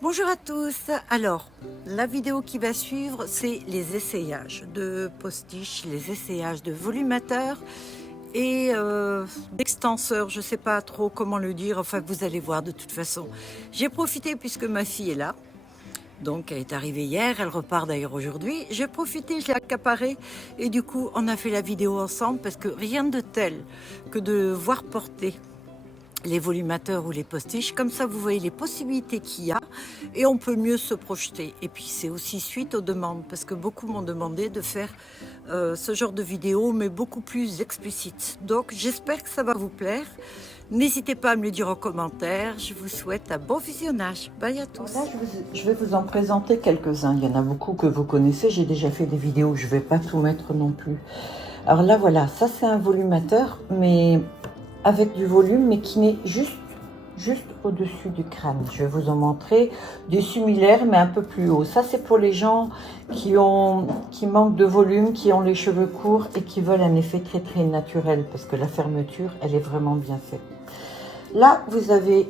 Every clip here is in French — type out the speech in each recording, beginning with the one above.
Bonjour à tous. Alors, la vidéo qui va suivre, c'est les essayages de postiches, les essayages de volumateurs et d'extenseurs. Je ne sais pas trop comment le dire, enfin vous allez voir de toute façon. J'ai profité puisque ma fille est là. Donc elle est arrivée hier, elle repart d'ailleurs aujourd'hui. J'ai profité, je l'ai accaparée et du coup on a fait la vidéo ensemble parce que rien de tel que de voir porter les volumateurs ou les postiches, comme ça vous voyez les possibilités qu'il y a et on peut mieux se projeter. Et puis c'est aussi suite aux demandes, parce que beaucoup m'ont demandé de faire ce genre de vidéo, mais beaucoup plus explicite. Donc j'espère que ça va vous plaire. N'hésitez pas à me le dire en commentaire. Je vous souhaite un bon visionnage. Bye à tous. Là, je vais vous en présenter quelques-uns. Il y en a beaucoup que vous connaissez. J'ai déjà fait des vidéos. Je ne vais pas tout mettre non plus. Alors là, voilà. Ça, c'est un volumateur, mais avec du volume, mais qui n'est juste au-dessus du crâne. Je vais vous en montrer du similaire, mais un peu plus haut. Ça, c'est pour les gens qui manquent de volume, qui ont les cheveux courts et qui veulent un effet très très naturel, parce que la fermeture, elle est vraiment bien faite. Là, vous avez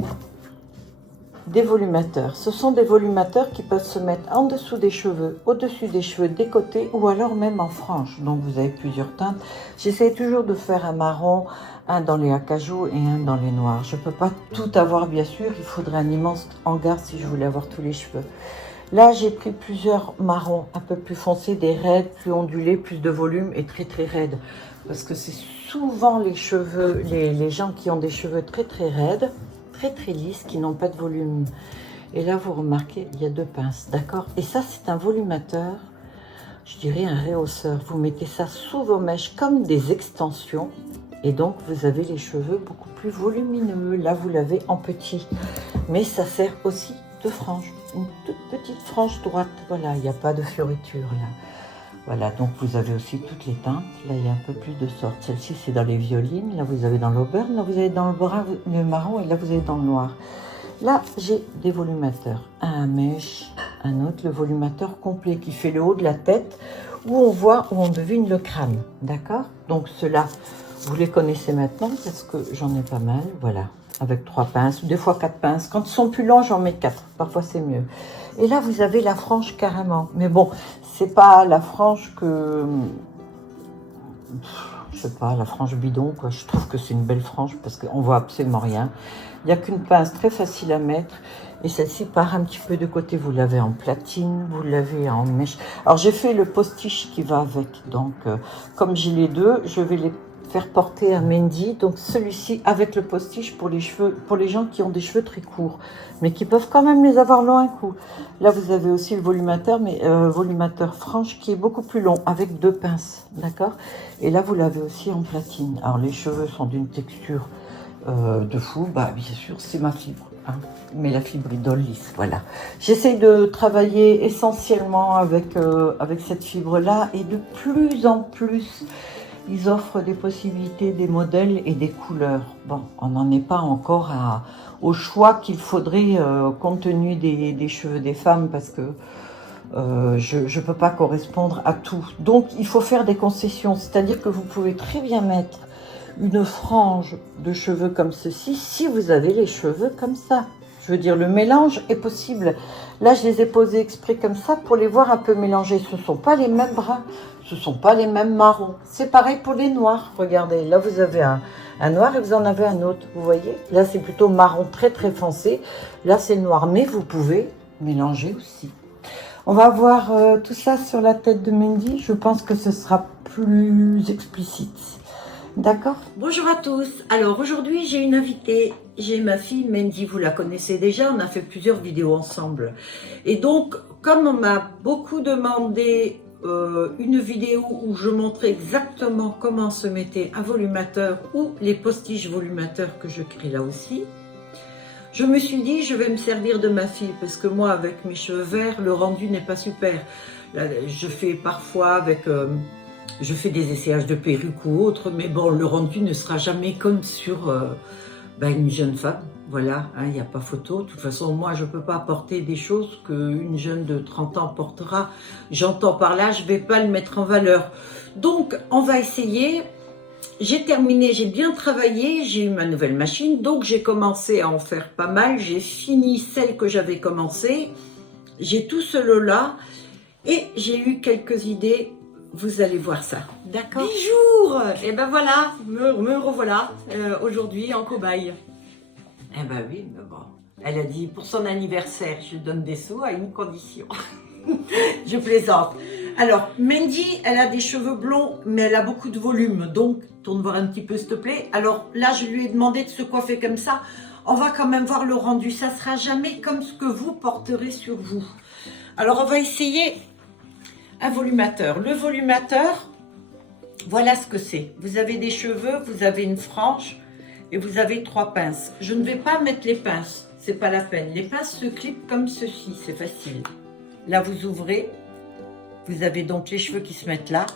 des volumateurs. Ce sont des volumateurs qui peuvent se mettre en dessous des cheveux, au-dessus des cheveux, des côtés ou alors même en frange. Donc vous avez plusieurs teintes. J'essaie toujours de faire un marron, un dans les acajou et un dans les noirs. Je ne peux pas tout avoir bien sûr, il faudrait un immense hangar si je voulais avoir tous les cheveux. Là j'ai pris plusieurs marrons un peu plus foncés, des raides, plus ondulés, plus de volume et très très raides. Parce que c'est souvent les cheveux, les gens qui ont des cheveux très très raides, très lisses, qui n'ont pas de volume. Et là, vous remarquez, il y a deux pinces, d'accord? Et ça, c'est un volumateur, je dirais un réhausseur. Vous mettez ça sous vos mèches comme des extensions. Et donc, vous avez les cheveux beaucoup plus volumineux. Là, vous l'avez en petit. Mais ça sert aussi de frange. Une toute petite frange droite. Voilà, il n'y a pas de fioriture là. Voilà, donc vous avez aussi toutes les teintes. Là, il y a un peu plus de sortes. Celle-ci, c'est dans les violines. Là, vous avez dans l'auburn. Là, vous avez dans le brun, le marron. Et là, vous avez dans le noir. Là, j'ai des volumateurs. Un à mèche, un autre, le volumateur complet qui fait le haut de la tête, où on voit, où on devine le crâne. D'accord? Donc, ceux-là, vous les connaissez maintenant parce que j'en ai pas mal. Voilà, avec 3 pinces, 2 fois 4 pinces. Quand ils sont plus longs, j'en mets 4. Parfois, c'est mieux. Et là, vous avez la frange carrément. Mais bon, c'est pas la frange que... Je sais pas, la frange bidon, quoi. Je trouve que c'est une belle frange parce qu'on voit absolument rien. Il n'y a qu'une pince très facile à mettre. Et celle-ci part un petit peu de côté. Vous l'avez en platine, vous l'avez en mèche. Alors, j'ai fait le postiche qui va avec. Donc, comme j'ai les deux, je vais les faire porter à Mendy. Donc, celui-ci avec le postiche pour les cheveux, pour les gens qui ont des cheveux très courts, mais qui peuvent quand même les avoir longs un coup. Là, vous avez aussi le volumateur, mais volumateur frange qui est beaucoup plus long, avec 2 pinces, d'accord? Et là, vous l'avez aussi en platine. Alors, les cheveux sont d'une texture de fou. Bah, bien sûr, c'est ma fibre, hein. Mais la fibre idole lisse, voilà. J'essaie de travailler essentiellement avec cette fibre-là, et de plus en plus, ils offrent des possibilités, des modèles et des couleurs. Bon, on n'en est pas encore au choix qu'il faudrait compte tenu des cheveux des femmes, parce que je ne peux pas correspondre à tout. Donc, il faut faire des concessions. C'est-à-dire que vous pouvez très bien mettre une frange de cheveux comme ceci si vous avez les cheveux comme ça. Je veux dire, le mélange est possible. Là, je les ai posés exprès comme ça pour les voir un peu mélangés. Ce ne sont pas les mêmes bruns, ce ne sont pas les mêmes marrons. C'est pareil pour les noirs. Regardez, là, vous avez un noir et vous en avez un autre, vous voyez? Là, c'est plutôt marron très foncé. Là, c'est le noir, mais vous pouvez mélanger aussi. On va voir tout ça sur la tête de Mendy. Je pense que ce sera plus explicite. D'accord? Bonjour à tous. Alors aujourd'hui j'ai une invitée, j'ai ma fille Mendy, vous la connaissez déjà, on a fait plusieurs vidéos ensemble. Et donc comme on m'a beaucoup demandé une vidéo où je montrais exactement comment se mettait un volumateur ou les postiches volumateurs que je crée là aussi, je me suis dit je vais me servir de ma fille parce que moi avec mes cheveux verts le rendu n'est pas super. Là, je fais parfois avec... je fais des essayages de perruques ou autres, mais bon, le rendu ne sera jamais comme sur une jeune femme. Voilà, il n'y a pas photo. De toute façon, moi, je ne peux pas porter des choses qu'une jeune de 30 ans portera. J'entends par là, je ne vais pas le mettre en valeur. Donc, on va essayer j'ai terminé, j'ai bien travaillé, j'ai eu ma nouvelle machine, donc j'ai commencé à en faire pas mal. J'ai fini celle que j'avais commencée. J'ai tout ce lot-là et j'ai eu quelques idées. Vous allez voir ça. D'accord? Bonjour. Et ben voilà, me revoilà aujourd'hui en cobaye. Eh ben oui, mais bon. Elle a dit pour son anniversaire, je lui donne des sous à une condition. Je plaisante. Alors, Mandy, elle a des cheveux blonds, mais elle a beaucoup de volume. Donc, tourne voir un petit peu, s'il te plaît. Alors là, je lui ai demandé de se coiffer comme ça. On va quand même voir le rendu. Ça sera jamais comme ce que vous porterez sur vous. Alors, on va essayer un volumateur. Le volumateur, voilà ce que c'est. Vous avez des cheveux, vous avez une frange et vous avez 3 pinces. Je ne vais pas mettre les pinces. C'est pas la peine. Les pinces se clipent comme ceci. C'est facile. Là, vous ouvrez. Vous avez donc les cheveux qui se mettent là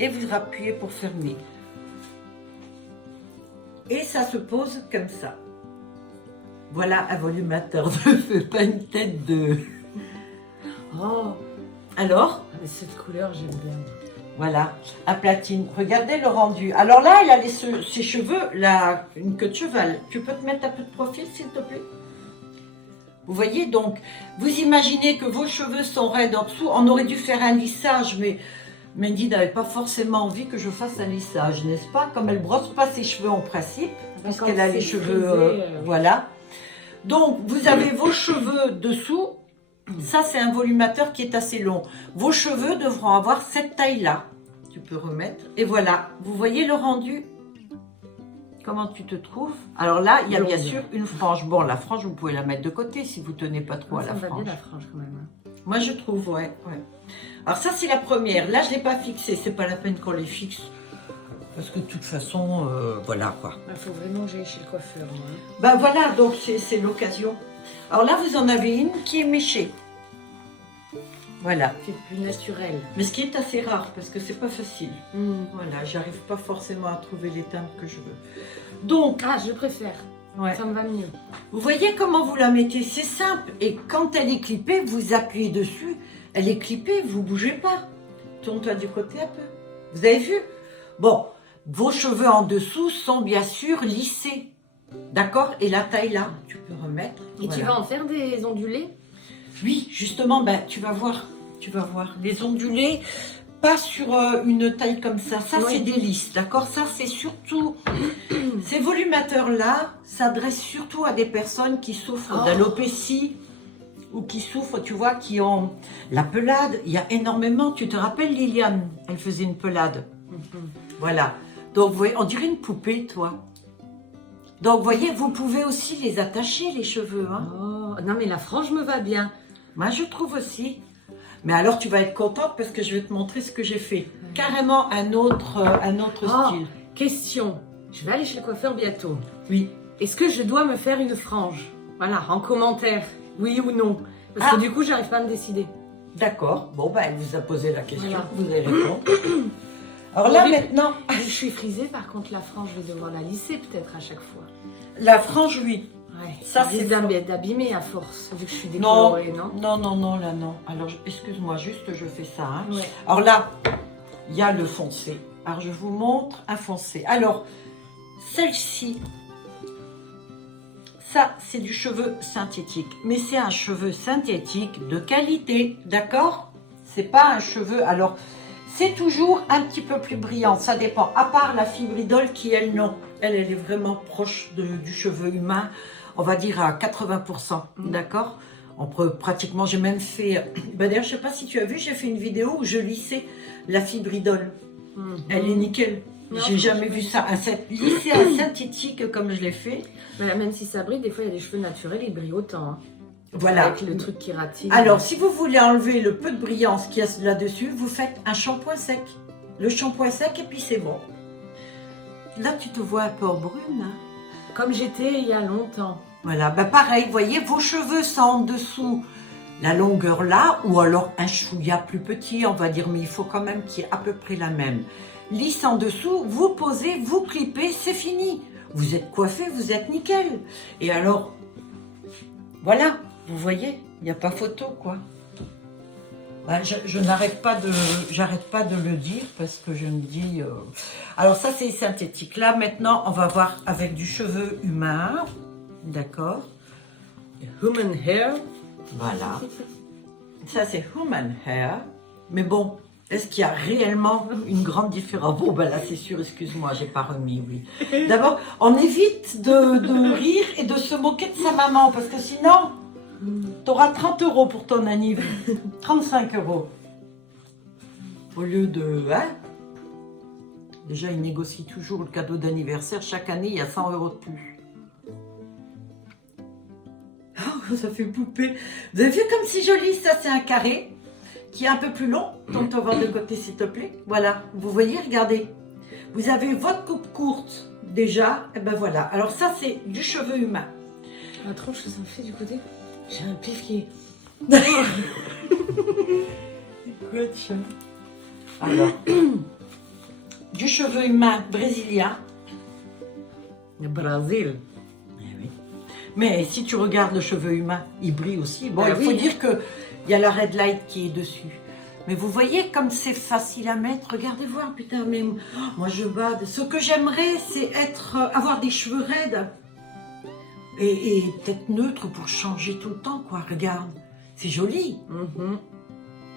et vous appuyez pour fermer. Et ça se pose comme ça. Voilà un volumateur. Ne fais pas une tête de... Oh, Alors, mais cette couleur, j'aime bien. voilà, un platine. Regardez le rendu. Alors là, elle a ses cheveux, là, une queue de cheval. Tu peux te mettre un peu de profil, s'il te plaît? Vous voyez, donc, vous imaginez que vos cheveux sont raides en dessous. On aurait dû faire un lissage, mais Mandy n'avait pas forcément envie que je fasse un lissage, n'est-ce pas? Comme elle brosse pas ses cheveux en principe, parce qu'elle a les cheveux, voilà. Donc, vous avez vos cheveux dessous. Ça, c'est un volumateur qui est assez long. Vos cheveux devront avoir cette taille-là. Tu peux remettre. Et voilà, vous voyez le rendu? Comment tu te trouves? Alors là, il y a bien sûr une frange. Bon, la frange, vous pouvez la mettre de côté si vous tenez pas trop à la frange. Ça va bien la frange quand même. Moi, je trouve, ouais. Alors ça, c'est la première. Là, je ne l'ai pas fixée. C'est pas la peine qu'on les fixe. Parce que de toute façon, voilà quoi. Il faut vraiment que j'aille chez le coiffeur. Moi. Ben voilà, donc c'est l'occasion. Alors là, vous en avez une qui est méchée. Voilà. C'est plus naturel. Mais ce qui est assez rare, parce que c'est pas facile. Voilà, j'arrive pas forcément à trouver les teintes que je veux. Donc, Ah, je préfère. ouais. Ça me va mieux. Vous voyez comment vous la mettez? C'est simple. Et quand elle est clippée, vous appuyez dessus. Elle est clippée, vous bougez pas. Tourne-toi du côté un peu. Vous avez vu? Bon, vos cheveux en dessous sont bien sûr lissés. D'accord? Et la taille là, tu peux remettre. Et voilà. tu vas en faire des ondulés? Oui, justement, ben, tu vas voir. Tu vas voir. Les ondulés, pas sur une taille comme ça. Ça, c'est des lisses, d'accord? Ça, c'est surtout... Ces volumateurs-là s'adressent surtout à des personnes qui souffrent d'alopécie ou qui souffrent, tu vois, qui ont la pelade. Il y a énormément... Tu te rappelles, Liliane? Elle faisait une pelade. Voilà. Donc, vous voyez, on dirait une poupée, toi. Donc, vous voyez, vous pouvez aussi les attacher, les cheveux. Hein. Oh, non, mais la frange me va bien. Moi, je trouve aussi. Mais alors, tu vas être contente parce que je vais te montrer ce que j'ai fait. Carrément un autre style. Question. Je vais aller chez le coiffeur bientôt. Oui. Est-ce que je dois me faire une frange? Voilà, en commentaire. Oui ou non? Parce que du coup, j'arrive pas à me décider. D'accord. Bon, ben, elle vous a posé la question. Voilà. Vous allez répondre. Alors là, maintenant... Je suis frisée, par contre, la frange, je vais devoir la lisser peut-être à chaque fois. La frange, oui. Ouais, Ça, c'est d'abîmer à force, vu que je suis décolorée, non? Non, là, non. Alors, excuse-moi, juste, je fais ça. Hein. Ouais. Alors là, il y a le foncé. Alors, je vous montre un foncé. Alors, celle-ci, ça, c'est du cheveu synthétique. Mais c'est un cheveu synthétique de qualité, d'accord? C'est pas un cheveu... Alors, c'est toujours un petit peu plus brillant, ça dépend. À part la fibridole qui, elle, non. Elle est vraiment proche du cheveu humain, on va dire à 80%, d'accord? On peut pratiquement, j'ai même fait... Ben d'ailleurs, je sais pas si tu as vu, j'ai fait une vidéo où je lissais la fibridole. Elle est nickel. J'ai jamais vu ça. Lisser un synthétique comme je l'ai fait. Mais même si ça brille, des fois, il y a des cheveux naturels, ils brillent autant. Hein. Voilà. Avec le truc qui ratine. Alors, si vous voulez enlever le peu de brillance qu'il y a là-dessus, vous faites un shampoing sec. Le shampoing sec, et puis c'est bon. Là, tu te vois un peu en brune. Hein? Comme j'étais il y a longtemps. Voilà, bah pareil, vous voyez, vos cheveux sont en dessous, la longueur là, ou alors un chouïa plus petit, on va dire, mais il faut quand même qu'il y ait à peu près la même. Lisse en dessous, vous posez, vous clippez, c'est fini. Vous êtes coiffé, vous êtes nickel. Et alors, voilà, vous voyez, il n'y a pas photo, quoi. Bah, je n'arrête pas j'arrête pas de le dire parce que je me dis. Alors ça c'est synthétique. Là maintenant on va voir avec du cheveu humain, d'accord. Human hair. Voilà. Ça c'est human hair. Mais bon, est-ce qu'il y a réellement une grande différence? Bon ben là c'est sûr. Excuse-moi, j'ai pas remis. Oui. D'abord, on évite de rire et de se moquer de sa maman parce que sinon. Tu auras 30 € pour ton anniv. 35 €. Au lieu de... Hein? Déjà, il négocie toujours le cadeau d'anniversaire. Chaque année, il y a 100 € de plus. Oh, ça fait poupée. Vous avez vu comme c'est joli? Ça, c'est un carré qui est un peu plus long. Donc, on va voir de côté, s'il te plaît. Voilà. Vous voyez, regardez. Vous avez votre coupe courte déjà. Et ben voilà. Alors ça, c'est du cheveu humain. La tranche que ça me fait du côté. J'ai un pif qui est... Alors, du cheveu humain brésilien. Le Brésil. Eh oui. Mais si tu regardes le cheveu humain, il brille aussi. Bon, Ah il faut oui. dire qu'il y a la red light qui est dessus. Mais vous voyez comme c'est facile à mettre. Regardez voir, putain, mais moi je bade. Ce que j'aimerais, c'est avoir des cheveux raides. Et peut-être neutre pour changer tout le temps, quoi. Regarde, c'est joli.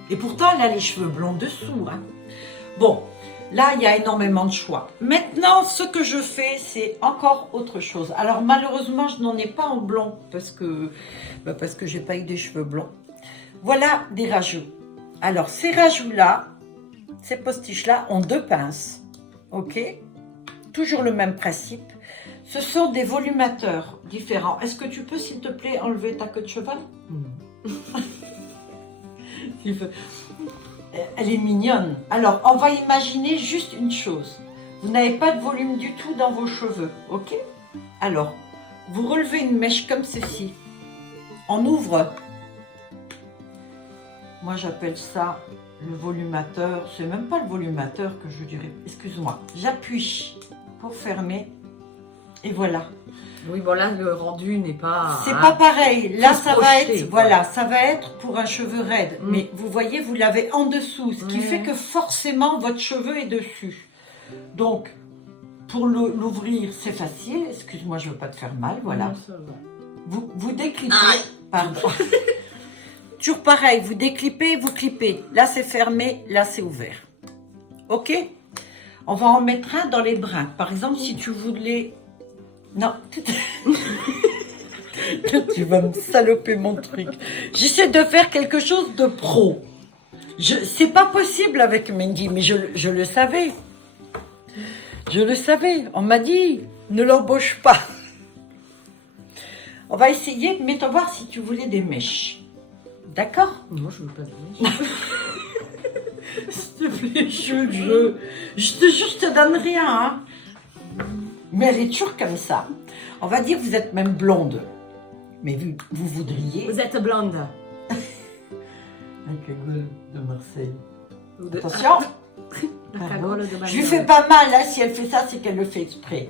Et pourtant, elle a les cheveux blonds dessous. Hein. Bon, là, il y a énormément de choix. Maintenant, ce que je fais, c'est encore autre chose. Alors, malheureusement, je n'en ai pas en blond parce que j'ai pas eu des cheveux blonds. Voilà des rajouts. Alors, ces rajouts-là, ces postiches-là ont 2 pinces. OK? Toujours le même principe. Ce sont des volumateurs différents. Est-ce que tu peux, s'il te plaît, enlever ta queue de cheval? Elle est mignonne. Alors, on va imaginer juste une chose. Vous n'avez pas de volume du tout dans vos cheveux, ok? Alors, vous relevez une mèche comme ceci. On ouvre. Moi, j'appelle ça le volumateur. C'est même pas le volumateur que je dirais. Excuse-moi. J'appuie pour fermer. Et voilà. Oui, bon là, le rendu n'est pas... C'est pas pareil. Là, Faut se ça va projeter, être, quoi. voilà, ça va être pour un cheveu raide. Mm. Mais vous voyez, vous l'avez en dessous, ce qui Ouais. fait que forcément, votre cheveu est dessus. Donc, pour l'ouvrir, c'est facile. Excuse-moi, je veux pas te faire mal, voilà. Non, ça va. Vous déclipez. Pardon. Toujours pareil, vous déclipez, vous clippez. Là, c'est fermé, là, c'est ouvert. Ok? On va en mettre un dans les brins. Par exemple, si tu voulais... Non. Tu vas me saloper mon truc. J'essaie de faire quelque chose de pro. C'est pas possible avec Mandy, mais je le savais. Je le savais. On m'a dit, ne l'embauche pas. On va essayer, mais on va voir si tu voulais des mèches. D'accord? Moi, je veux pas de mèche. S'il te plaît, je te jure, je te donne rien. Hein. Mais elle est toujours comme ça. On va dire que vous êtes même blonde. Mais vous voudriez... Vous êtes blonde. La cagoule de Marseille. Ou de- Attention. La cagole de Je lui fais pas mal, hein. Si elle fait ça, c'est qu'elle le fait exprès.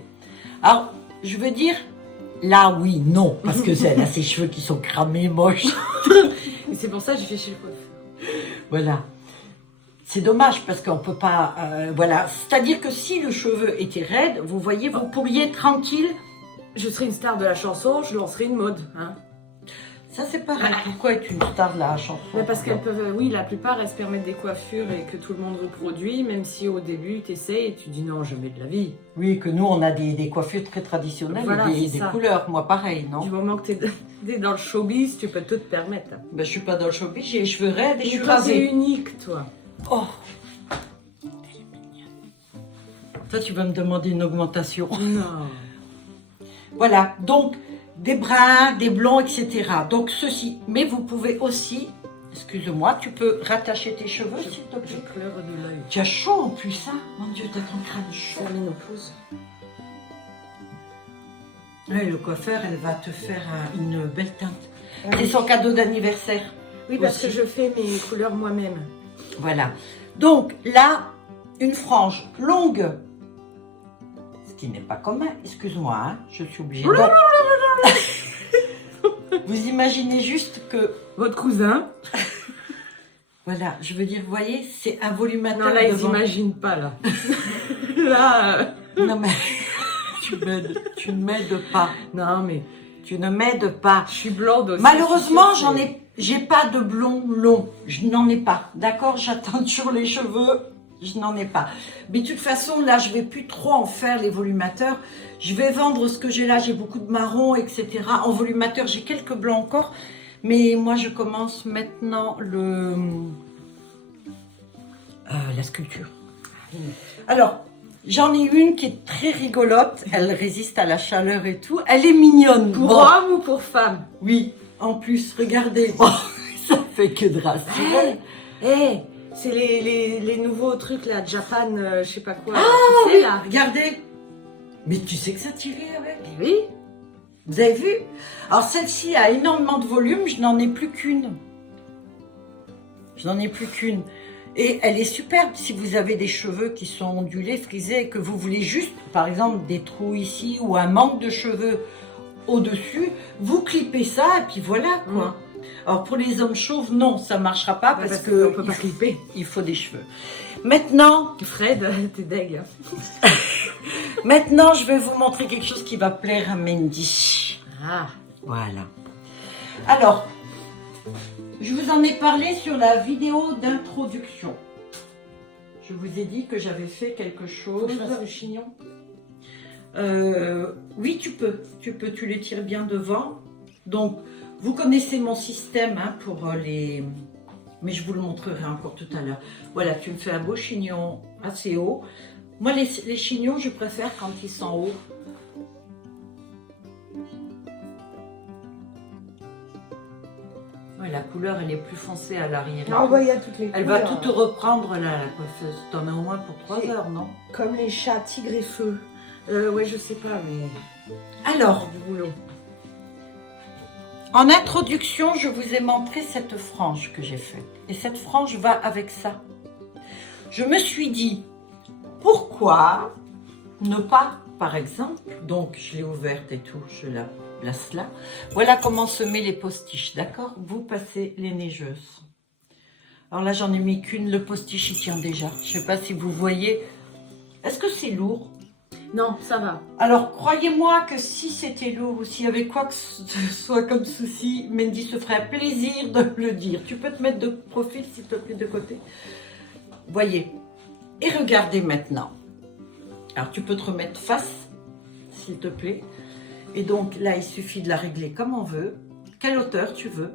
Alors, je veux dire... Là, oui, non. Parce que elle a ses cheveux qui sont cramés, moches. Et c'est pour ça que j'ai fait chez le coiffeur. Voilà. C'est dommage parce qu'on peut pas... voilà. C'est-à-dire que si le cheveu était raide, vous voyez, vous pourriez tranquille... Je serais une star de la chanson, je lancerai une mode. Hein. Ça, c'est pareil. Pourquoi es-tu une star de la chanson? Mais parce qu'elles peuvent, oui, la plupart, elles se permettent des coiffures et que tout le monde reproduit, même si au début, tu essaies et tu dis non, jamais de la vie. Oui, que nous, on a des coiffures très traditionnelles Voilà, et c'est des ça. couleurs. Moi, pareil, non? Du moment que tu es dans le showbiz, tu peux tout te permettre. Ben, je suis pas dans le showbiz, j'ai les cheveux raides et je suis toi, t'es rasée. unique, toi. Oh! Toi, tu vas me demander une augmentation. Non. Voilà, donc des bruns, des blonds, etc. Donc ceci, mais vous pouvez aussi, excuse-moi, tu peux rattacher tes cheveux, s'il te Je plaît. pleure de l'œil. Tu as chaud en plus, hein? Mon Dieu, t'as ton crâne chaud. La ménopause. Oui, le coiffeur, elle va te faire une belle teinte. C'est son cadeau d'anniversaire. Oui, parce aussi. que je fais mes couleurs moi-même. Voilà. Donc là, une frange longue, ce qui n'est pas commun. Excuse-moi, hein, je suis obligée. Donc, vous imaginez juste que... Votre cousin. Voilà, je veux dire, vous voyez, c'est un volumateur. Non, là, ils devant. n'imaginent pas, là. Là, Non, mais tu ne m'aides pas. non, mais Tu ne m'aides pas. je suis blonde aussi. Malheureusement, c'est- j'ai pas de blond long. Je n'en ai pas. D'accord, j'attends toujours les cheveux. Je n'en ai pas. Mais de toute façon, là, je vais plus trop en faire les volumateurs. Je vais vendre ce que j'ai là. J'ai beaucoup de marron, etc. En volumateur, j'ai quelques blancs encore. Mais moi, je commence maintenant la sculpture. Alors, j'en ai une qui est très rigolote. Elle résiste à la chaleur et tout. Elle est mignonne. Pour Bon. homme ou pour femme? Oui, en plus, regardez. Bon, ça fait que de rassurer. Eh, c'est les nouveaux trucs là, Japan, je sais pas quoi. Tu sais, là. Regardez. Mais tu sais que ça tirait avec. Eh oui. Vous avez vu? Alors celle-ci a énormément de volume, je n'en ai plus qu'une. Je n'en ai plus qu'une. Et elle est superbe si vous avez des cheveux qui sont ondulés, frisés, et que vous voulez juste, par exemple, des trous ici ou un manque de cheveux au-dessus, vous clippez ça et puis voilà quoi. Alors pour les hommes chauves, non, ça ne marchera pas parce que on peut pas clipper. il faut des cheveux. Maintenant, Fred, t'es deg. maintenant, je vais vous montrer quelque chose qui va plaire à Mandy. Ah. Voilà. Alors, je vous en ai parlé sur la vidéo d'introduction. Je vous ai dit que j'avais fait quelque chose. Le chignon. Oui, tu les tires bien devant. Donc, vous connaissez mon système hein, pour les... Mais je vous le montrerai encore tout à l'heure. Voilà, tu me fais un beau chignon assez haut. Moi, les chignons, je préfère quand ils sont hauts. Ouais, la couleur, elle est plus foncée à l'arrière. Ah ouais, il y a toutes les Elle va couleurs. tout te reprendre là, la coiffeuse. T'en as au moins pour 3 C'est- heures, non? Comme les chats tigre et feu. Ouais, je sais pas, mais... Alors, du boulot. en introduction, je vous ai montré cette frange que j'ai faite. Et cette frange va avec ça. Je me suis dit, pourquoi ne pas, par exemple, donc je l'ai ouverte et tout, je la place là. Voilà comment se met les postiches, d'accord? Vous passez les neigeuses. Alors là, j'en ai mis qu'une, le postiche, il tient déjà. Je ne sais pas si vous voyez. Est-ce que c'est lourd? Non, ça va. Alors, croyez-moi que si c'était lourd ou s'il y avait quoi que ce soit comme souci, Mandy se ferait un plaisir de me le dire. Tu peux te mettre de profil, s'il te plaît, de côté. Voyez. Et regardez maintenant. Alors, tu peux te remettre face, s'il te plaît. Et donc, là, il suffit de la régler comme on veut. Quelle hauteur tu veux?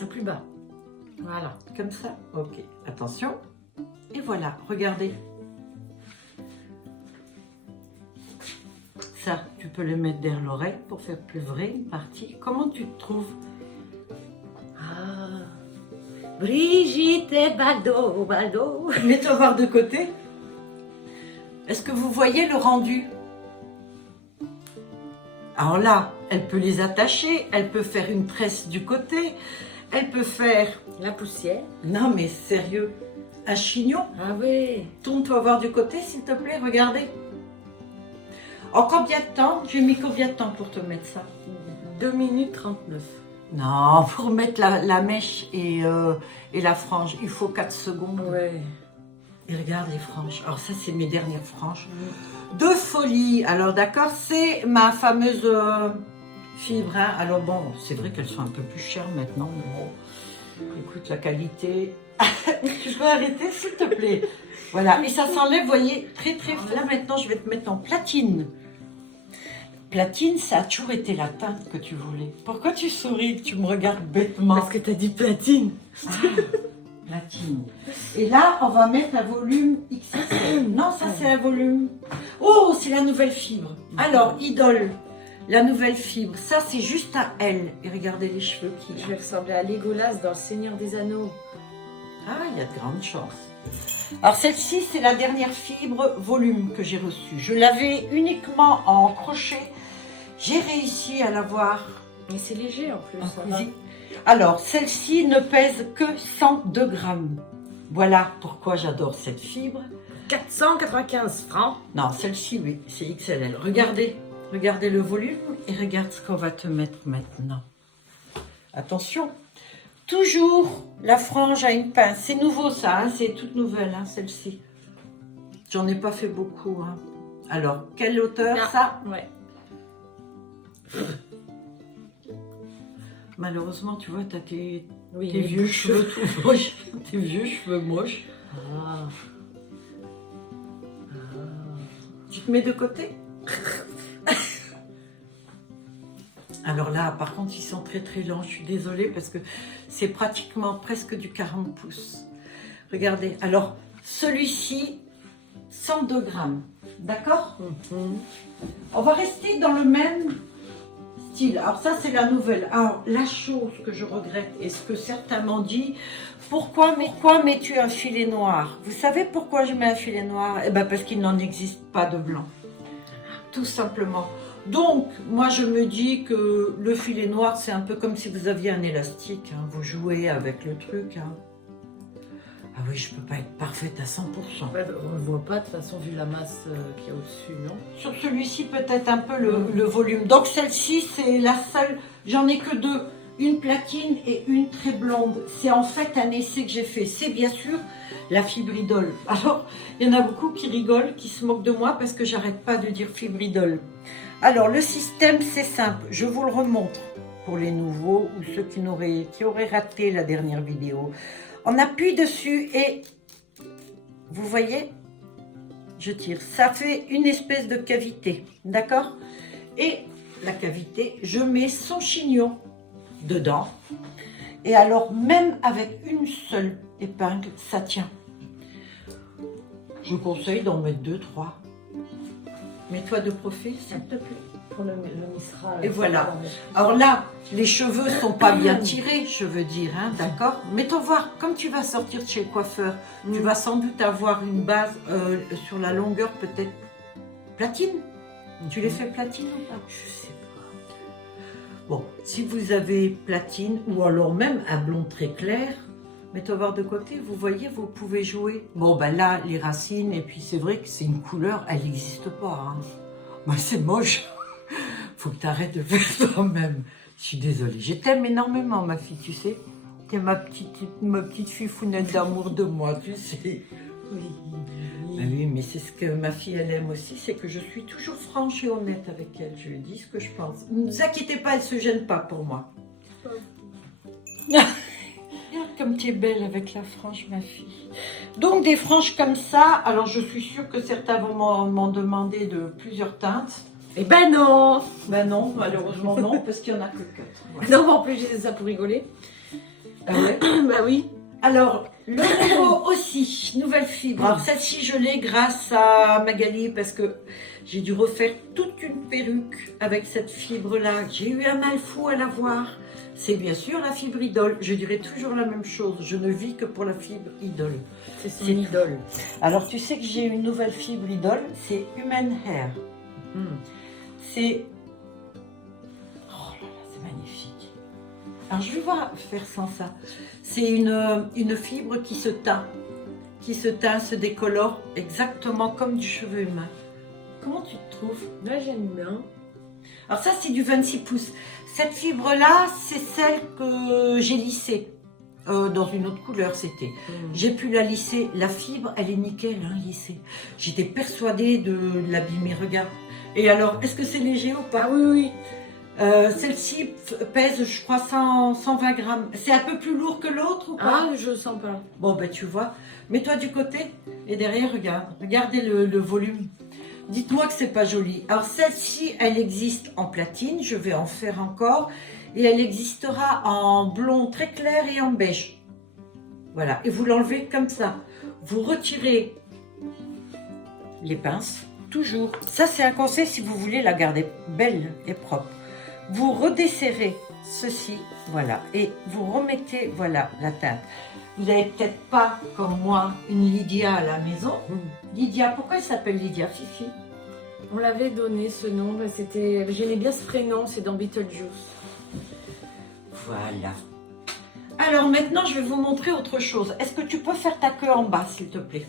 Le plus bas. Voilà. Comme ça? Ok. Attention. Et voilà, regardez. Ça, tu peux le mettre derrière l'oreille pour faire plus vrai une partie. Comment tu te trouves? Ah. Brigitte Bardot. Mets-toi voir de côté. Est-ce que vous voyez le rendu? Alors là, elle peut les attacher, elle peut faire une tresse du côté, elle peut faire... La poussière. Non mais sérieux, un chignon. Ah oui. Tourne-toi voir du côté s'il te plaît, regardez. En combien de temps? J'ai mis combien de temps pour te mettre ça? 2 minutes 39. Non, pour mettre la mèche et la frange, il faut 4 secondes. Ouais. Et regarde les franges. Alors ça, c'est mes dernières franges. De folie. Alors d'accord, c'est ma fameuse fibre. Hein. Alors bon, c'est vrai qu'elles sont un peu plus chères maintenant. Mais bon, écoute, la qualité... Je peux arrêter, s'il te plaît. Voilà, et ça s'enlève, vous voyez, très très... Là, maintenant, je vais te mettre en platine. Platine, ça a toujours été la teinte que tu voulais. Pourquoi tu souris, que tu me regardes bêtement? Parce que t'as dit platine. Ah, platine. Et là, on va mettre un volume XXL. Non, ça c'est un volume. Oh, c'est la nouvelle fibre. Alors, idole, la nouvelle fibre. Ça, c'est juste à elle. Et regardez les cheveux qui... Je vais ressembler à Legolas dans Le Seigneur des Anneaux. Ah, il y a de grandes chances. Alors, celle-ci, c'est la dernière fibre volume que j'ai reçue. Je l'avais uniquement en crochet. J'ai réussi à l'avoir Mais c'est léger en plus. en ça va. cousu. Alors, celle-ci ne pèse que 102 grammes. Voilà pourquoi j'adore cette fibre. 495 francs. Non, celle-ci, oui, c'est XLL. Regardez, le volume et regarde ce qu'on va te mettre maintenant. Attention, toujours la frange à une pince. C'est nouveau ça, hein, c'est toute nouvelle, hein, celle-ci. J'en ai pas fait beaucoup. Hein. Alors, quelle hauteur ça? Ouais. Malheureusement, tu vois, tu as tes Oui, vieux cheveux tout moches. Tes vieux cheveux moches. Ah. Tu te mets de côté? Alors là, par contre, ils sont très très lents. Je suis désolée parce que c'est pratiquement presque du 40 pouces. Regardez. Alors, celui-ci, 102 grammes. D'accord? On va rester dans le même style. Alors ça, c'est la nouvelle. Alors, la chose que je regrette, et ce que certains m'ont dit, pourquoi mets-tu un filet noir? Vous savez pourquoi je mets un filet noir? Eh bien, parce qu'il n'en existe pas de blanc. Tout simplement. Donc, moi, je me dis que le filet noir, c'est un peu comme si vous aviez un élastique. Hein. Vous jouez avec le truc. Hein. Ah oui, je ne peux pas être parfaite à 100%. Ouais, on ne le voit pas de toute façon vu la masse qu'il y a au-dessus, non? Sur celui-ci, peut-être un peu le volume. Donc, celle-ci, c'est la seule. J'en ai que deux. Une platine et une très blonde. C'est en fait un essai que j'ai fait. C'est bien sûr la fibridole. Alors, il y en a beaucoup qui rigolent, qui se moquent de moi parce que j'arrête pas de dire fibridole. Alors, le système, c'est simple. Je vous le remontre pour les nouveaux ou ceux qui auraient raté la dernière vidéo. On appuie dessus et vous voyez, je tire. Ça fait une espèce de cavité, d'accord? Et la cavité, je mets son chignon dedans. Et alors, même avec une seule épingle, ça tient. Je conseille d'en mettre 2, 3. Mets-toi de profil, s'il te plaît. Pour le Mistral. Et voilà. Alors là, les cheveux sont pas bien tirés, je veux dire, hein, d'accord? Mais t'en voir, comme tu vas sortir de chez le coiffeur, tu vas sans doute avoir une base sur la longueur peut-être platine. Tu les fais platine ou pas? Je sais pas. Bon, si vous avez platine ou alors même un blond très clair, mettez-le voir de côté, vous voyez, vous pouvez jouer. Bon, ben là, les racines, et puis c'est vrai que c'est une couleur, elle n'existe pas. Hein. Ben, c'est moche. Faut que tu arrêtes de faire toi-même. Je suis désolée. Je t'aime énormément, ma fille, tu sais. Tu es ma petite fifounette d'amour de moi, tu sais. Oui. Ben oui, mais c'est ce que ma fille, elle aime aussi, c'est que je suis toujours franche et honnête avec elle. Je lui dis ce que je pense. Ne vous inquiétez pas, elle ne se gêne pas pour moi. Regarde comme tu es belle avec la frange, ma fille. Donc, des franges comme ça, alors je suis sûre que certains vont m'en demander de plusieurs teintes. Eh ben non! Ben non, malheureusement non, parce qu'il n'y en a que 4. Voilà. Non, mais en plus, j'ai dit ça pour rigoler. Ah ouais? Bah oui. Alors, le nouveau aussi, nouvelle fibre. Alors, celle-ci, je l'ai grâce à Magali, parce que j'ai dû refaire toute une perruque avec cette fibre-là. J'ai eu un mal fou à l'avoir. C'est bien sûr la fibre idole. Je dirais toujours la même chose. Je ne vis que pour la fibre idole. C'est son idole. Alors, tu sais que j'ai une nouvelle fibre idole, c'est Human Hair. C'est... Oh là là, c'est magnifique. Alors, je vais voir faire sans ça. C'est une fibre qui se teint, se décolore exactement comme du cheveu humain. Comment tu te trouves? Là, j'aime bien. Alors ça, c'est du 26 pouces. Cette fibre-là, c'est celle que j'ai lissée. Dans une autre couleur, c'était. J'ai pu la lisser. La fibre, elle est nickel, hein, lissée. J'étais persuadée de l'abîmer, regarde. Et alors, est-ce que c'est léger ou pas? Ah oui, oui. Celle-ci pèse, je crois, 120 grammes. C'est un peu plus lourd que l'autre ou pas? Ah, je sens pas. Bon, ben tu vois. Mets-toi du côté et derrière, regarde. Regardez le volume. Dites-moi que c'est pas joli. Alors, celle-ci, elle existe en platine. Je vais en faire encore. Et elle existera en blond très clair et en beige. Voilà. Et vous l'enlevez comme ça. Vous retirez les pinces. Toujours. Ça, c'est un conseil si vous voulez la garder belle et propre. Vous redesserrez ceci, voilà, et vous remettez, voilà, la teinte. Vous n'avez peut-être pas, comme moi, une Lydia à la maison. Lydia, pourquoi elle s'appelle Lydia, Fifi? On l'avait donné ce nom, bah, c'était... J'aimais bien ce prénom, c'est dans Beetlejuice. Voilà. Alors maintenant, je vais vous montrer autre chose. Est-ce que tu peux faire ta queue en bas, s'il te plaît?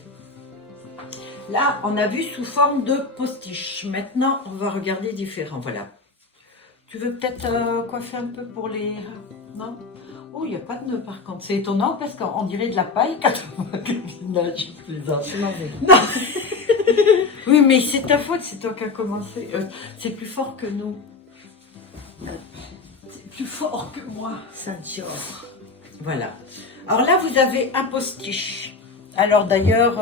Là, on a vu sous forme de postiche. Maintenant, on va regarder différent. Voilà. Tu veux peut-être coiffer un peu pour les... Non? Oh, il n'y a pas de nœud par contre. C'est étonnant parce qu'on dirait de la paille quand on voit que je plaisante. Je m'en vais. Non. Oui, mais c'est ta faute, c'est toi qui as commencé. C'est plus fort que nous. C'est plus fort que moi. Saint-Dior. Voilà. Alors là, vous avez un postiche. Alors d'ailleurs,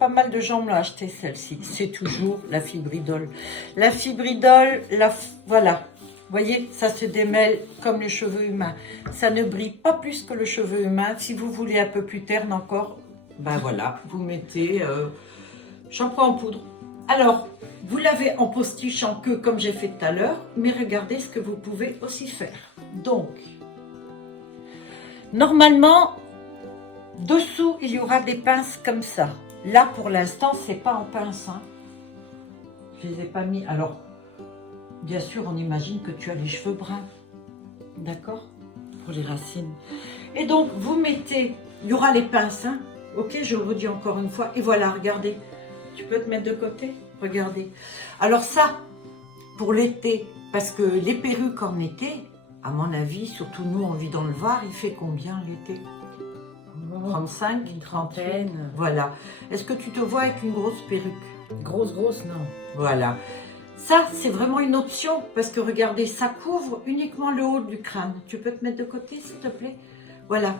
pas mal de gens m'ont acheté celle-ci. C'est toujours la fibridole. La fibridole, voilà. Vous voyez, ça se démêle comme les cheveux humains. Ça ne brille pas plus que le cheveu humain. Si vous voulez un peu plus terne encore, ben voilà, vous mettez shampoing en poudre. Alors, vous l'avez en postiche en queue comme j'ai fait tout à l'heure, mais regardez ce que vous pouvez aussi faire. Donc, normalement, dessous, il y aura des pinces comme ça. Là, pour l'instant, c'est pas en pince. Hein. Je les ai pas mis. Alors, bien sûr, on imagine que tu as les cheveux bruns. D'accord? Pour les racines. Et donc, vous mettez, il y aura les pinces. Hein. Ok, je vous dis encore une fois. Et voilà, regardez. Tu peux te mettre de côté? Regardez. Alors ça, pour l'été, parce que les perruques en été, à mon avis, surtout nous, on vit dans le Var, il fait combien l'été? 35, Une trentaine. Voilà. Est-ce que tu te vois avec une grosse perruque? Grosse, non. Voilà. Ça, c'est vraiment une option parce que regardez, ça couvre uniquement le haut du crâne. Tu peux te mettre de côté, s'il te plaît? Voilà.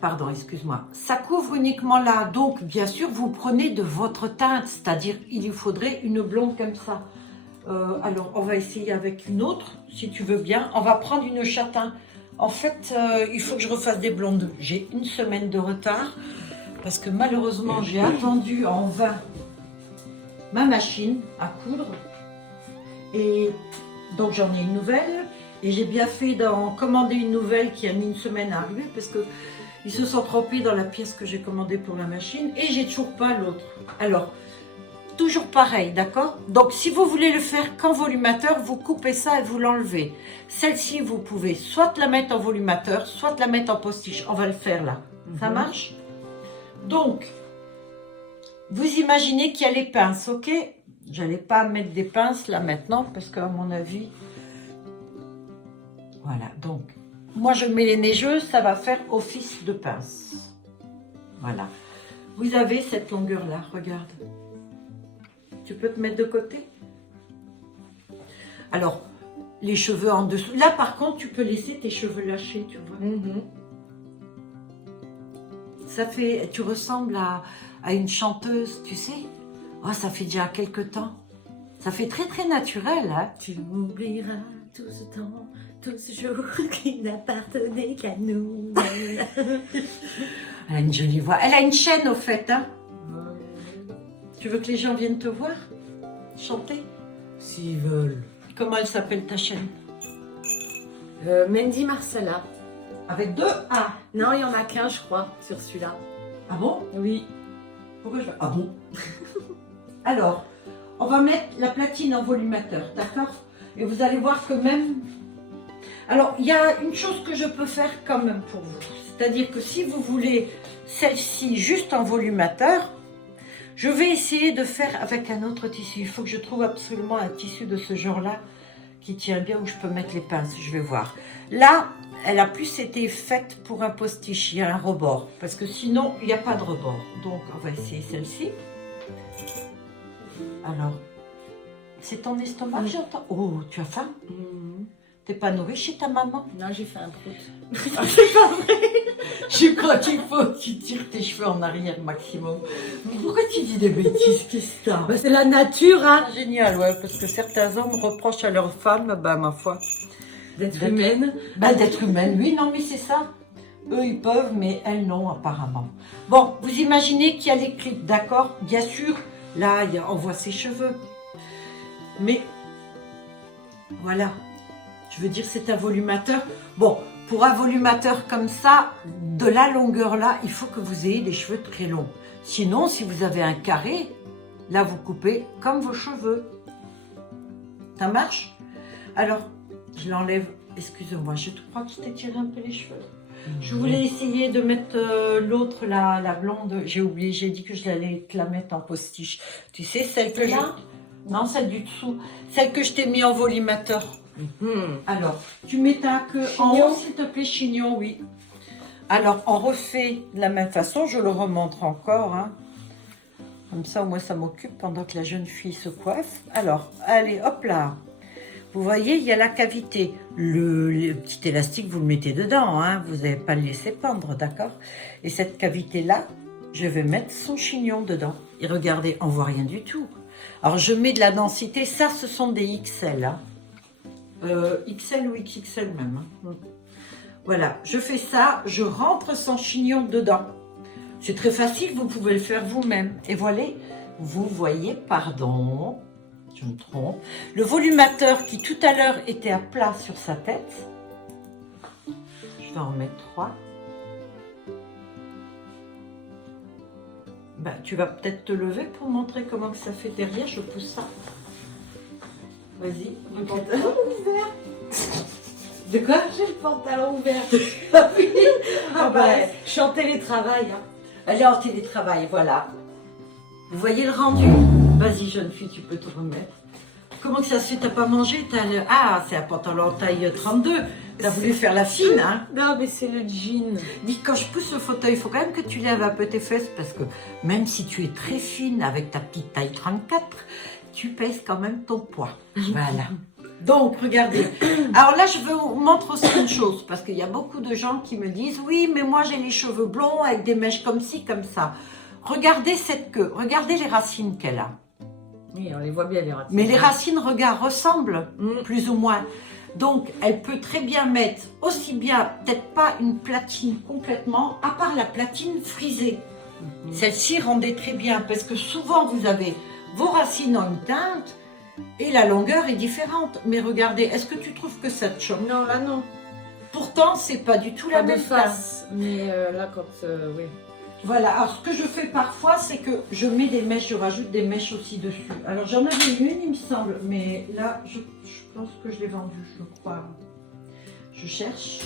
Pardon, excuse-moi. Ça couvre uniquement là. Donc, bien sûr, vous prenez de votre teinte, c'est-à-dire il lui faudrait une blonde comme ça. Alors, on va essayer avec une autre, si tu veux bien. On va prendre une châtain. En fait, il faut que je refasse des blondes. J'ai une semaine de retard parce que malheureusement, j'ai attendu en vain ma machine à coudre. Et donc, j'en ai une nouvelle. Et j'ai bien fait d'en commander une nouvelle qui a mis une semaine à arriver parce que ils se sont trompés dans la pièce que j'ai commandée pour la machine et j'ai toujours pas l'autre. Alors, toujours pareil, d'accord? Donc, si vous voulez le faire qu'en volumateur, vous coupez ça et vous l'enlevez. Celle-ci, vous pouvez soit la mettre en volumateur, soit la mettre en postiche. On va le faire là. Ça marche? Donc, vous imaginez qu'il y a les pinces, ok? J'allais pas mettre des pinces là maintenant parce qu'à mon avis... Voilà, donc... Moi, je mets les neigeuses, ça va faire office de pince. Voilà. Vous avez cette longueur-là, regarde. Tu peux te mettre de côté? Alors, les cheveux en dessous. Là, par contre, tu peux laisser tes cheveux lâchés, tu vois. Ça fait... Tu ressembles à une chanteuse, tu sais. Oh, ça fait déjà quelques temps. Ça fait très, très naturel, hein. Tu m'oublieras tout ce temps, tout ce jour qui n'appartenait qu'à nous. Elle a une jolie voix. Elle a une chaîne, au fait, hein. Tu veux que les gens viennent te voir chanter? S'ils veulent. Comment elle s'appelle ta chaîne? Mandy Marcella. Avec 2 A. Non, il y en a qu'un, je crois, sur celui-là. Ah bon? Oui. Pourquoi je... Ah bon? Alors, on va mettre la platine en volumateur, d'accord? Et vous allez voir que même... Alors, il y a une chose que je peux faire quand même pour vous. C'est-à-dire que si vous voulez celle-ci juste en volumateur, je vais essayer de faire avec un autre tissu. Il faut que je trouve absolument un tissu de ce genre-là qui tient bien, où je peux mettre les pinces. Je vais voir. Là, elle a plus été faite pour un postiche. Il y a un rebord. Parce que sinon, il n'y a pas de rebord. Donc, on va essayer celle-ci. Alors, c'est ton estomac que j'entends. Oh, tu as faim? T'es pas nourrie chez ta maman? Non, j'ai fait un prout. C'est pas vrai. Je crois qu'il faut que tu tires tes cheveux en arrière maximum. Pourquoi tu dis des bêtises? Qu'est-ce que t'as? Bah, c'est la nature, hein. Génial, ouais, parce que certains hommes reprochent à leurs femmes, bah ma foi, D'être humaine. bah, d'être humaine. Oui, non, mais c'est ça. Eux, ils peuvent, mais elles, non, apparemment. Bon, vous imaginez qu'il y a les clips, d'accord? Bien sûr, là, on voit ses cheveux. Mais, voilà. Je veux dire, c'est un volumateur. Bon, pour un volumateur comme ça, de la longueur là, il faut que vous ayez des cheveux très longs. Sinon, si vous avez un carré, là, vous coupez comme vos cheveux. Ça marche? Alors, je l'enlève. Excusez-moi, je crois que je t'ai tiré un peu les cheveux. Je voulais essayer de mettre l'autre, la blonde. J'ai oublié, j'ai dit que je allais te la mettre en postiche. Tu sais, celle que Là? Non, celle du dessous. Celle que je t'ai mis en volumateur. Alors, tu mets ta queue en haut, s'il te plaît, chignon, oui. Alors, on refait de la même façon, je le remontre encore. Hein. Comme ça, au moins, ça m'occupe pendant que la jeune fille se coiffe. Alors, allez, hop là. Vous voyez, il y a la cavité. Le petit élastique, vous le mettez dedans. Hein. Vous n'allez pas le laisser pendre, d'accord? Et cette cavité-là, je vais mettre son chignon dedans. Et regardez, on ne voit rien du tout. Alors, je mets de la densité. Ça, ce sont des XL. Hein. XL ou XXL même. Hein. Voilà, je fais ça. Je rentre son chignon dedans. C'est très facile, vous pouvez le faire vous-même. Et voilà, vous voyez, pardon... Je me trompe. Le volumateur qui tout à l'heure était à plat sur sa tête. Je vais en mettre 3. Ben, tu vas peut-être te lever pour montrer comment que ça fait derrière. Je pousse ça. Vas-y. Le pantalon ouvert. De quoi? J'ai le pantalon ouvert. Ah ben, je suis en télétravail. Hein. Elle est en télétravail, voilà. Vous voyez le rendu? Vas-y, jeune fille, tu peux te remettre. Comment que ça se fait? T'as pas mangé? Ah, c'est un pantalon taille 32. T'as voulu faire la fine, hein? Non, mais c'est le jean. Dis, quand je pousse le fauteuil, il faut quand même que tu lèves un peu tes fesses parce que même si tu es très fine avec ta petite taille 34, tu pèses quand même ton poids. Voilà. Donc, regardez. Alors là, je vous montre aussi une chose parce qu'il y a beaucoup de gens qui me disent « Oui, mais moi, j'ai les cheveux blonds avec des mèches comme ci, comme ça. » Regardez cette queue. Regardez les racines qu'elle a. Oui, on les voit bien, les racines. Mais les racines, regarde, ressemblent, plus ou moins. Donc, elle peut très bien mettre aussi bien, peut-être pas une platine complètement, à part la platine frisée. Celle-ci rendait très bien, parce que souvent, vous avez vos racines en une teinte, et la longueur est différente. Mais regardez, est-ce que tu trouves que ça te choque? Non, là, non. Pourtant, c'est pas du tout la Pas de même face. Mais là, quand... oui. Voilà, alors ce que je fais parfois, c'est que je mets des mèches, je rajoute des mèches aussi dessus. Alors j'en avais une, il me semble, mais là, je pense que je l'ai vendue, je crois. Je cherche.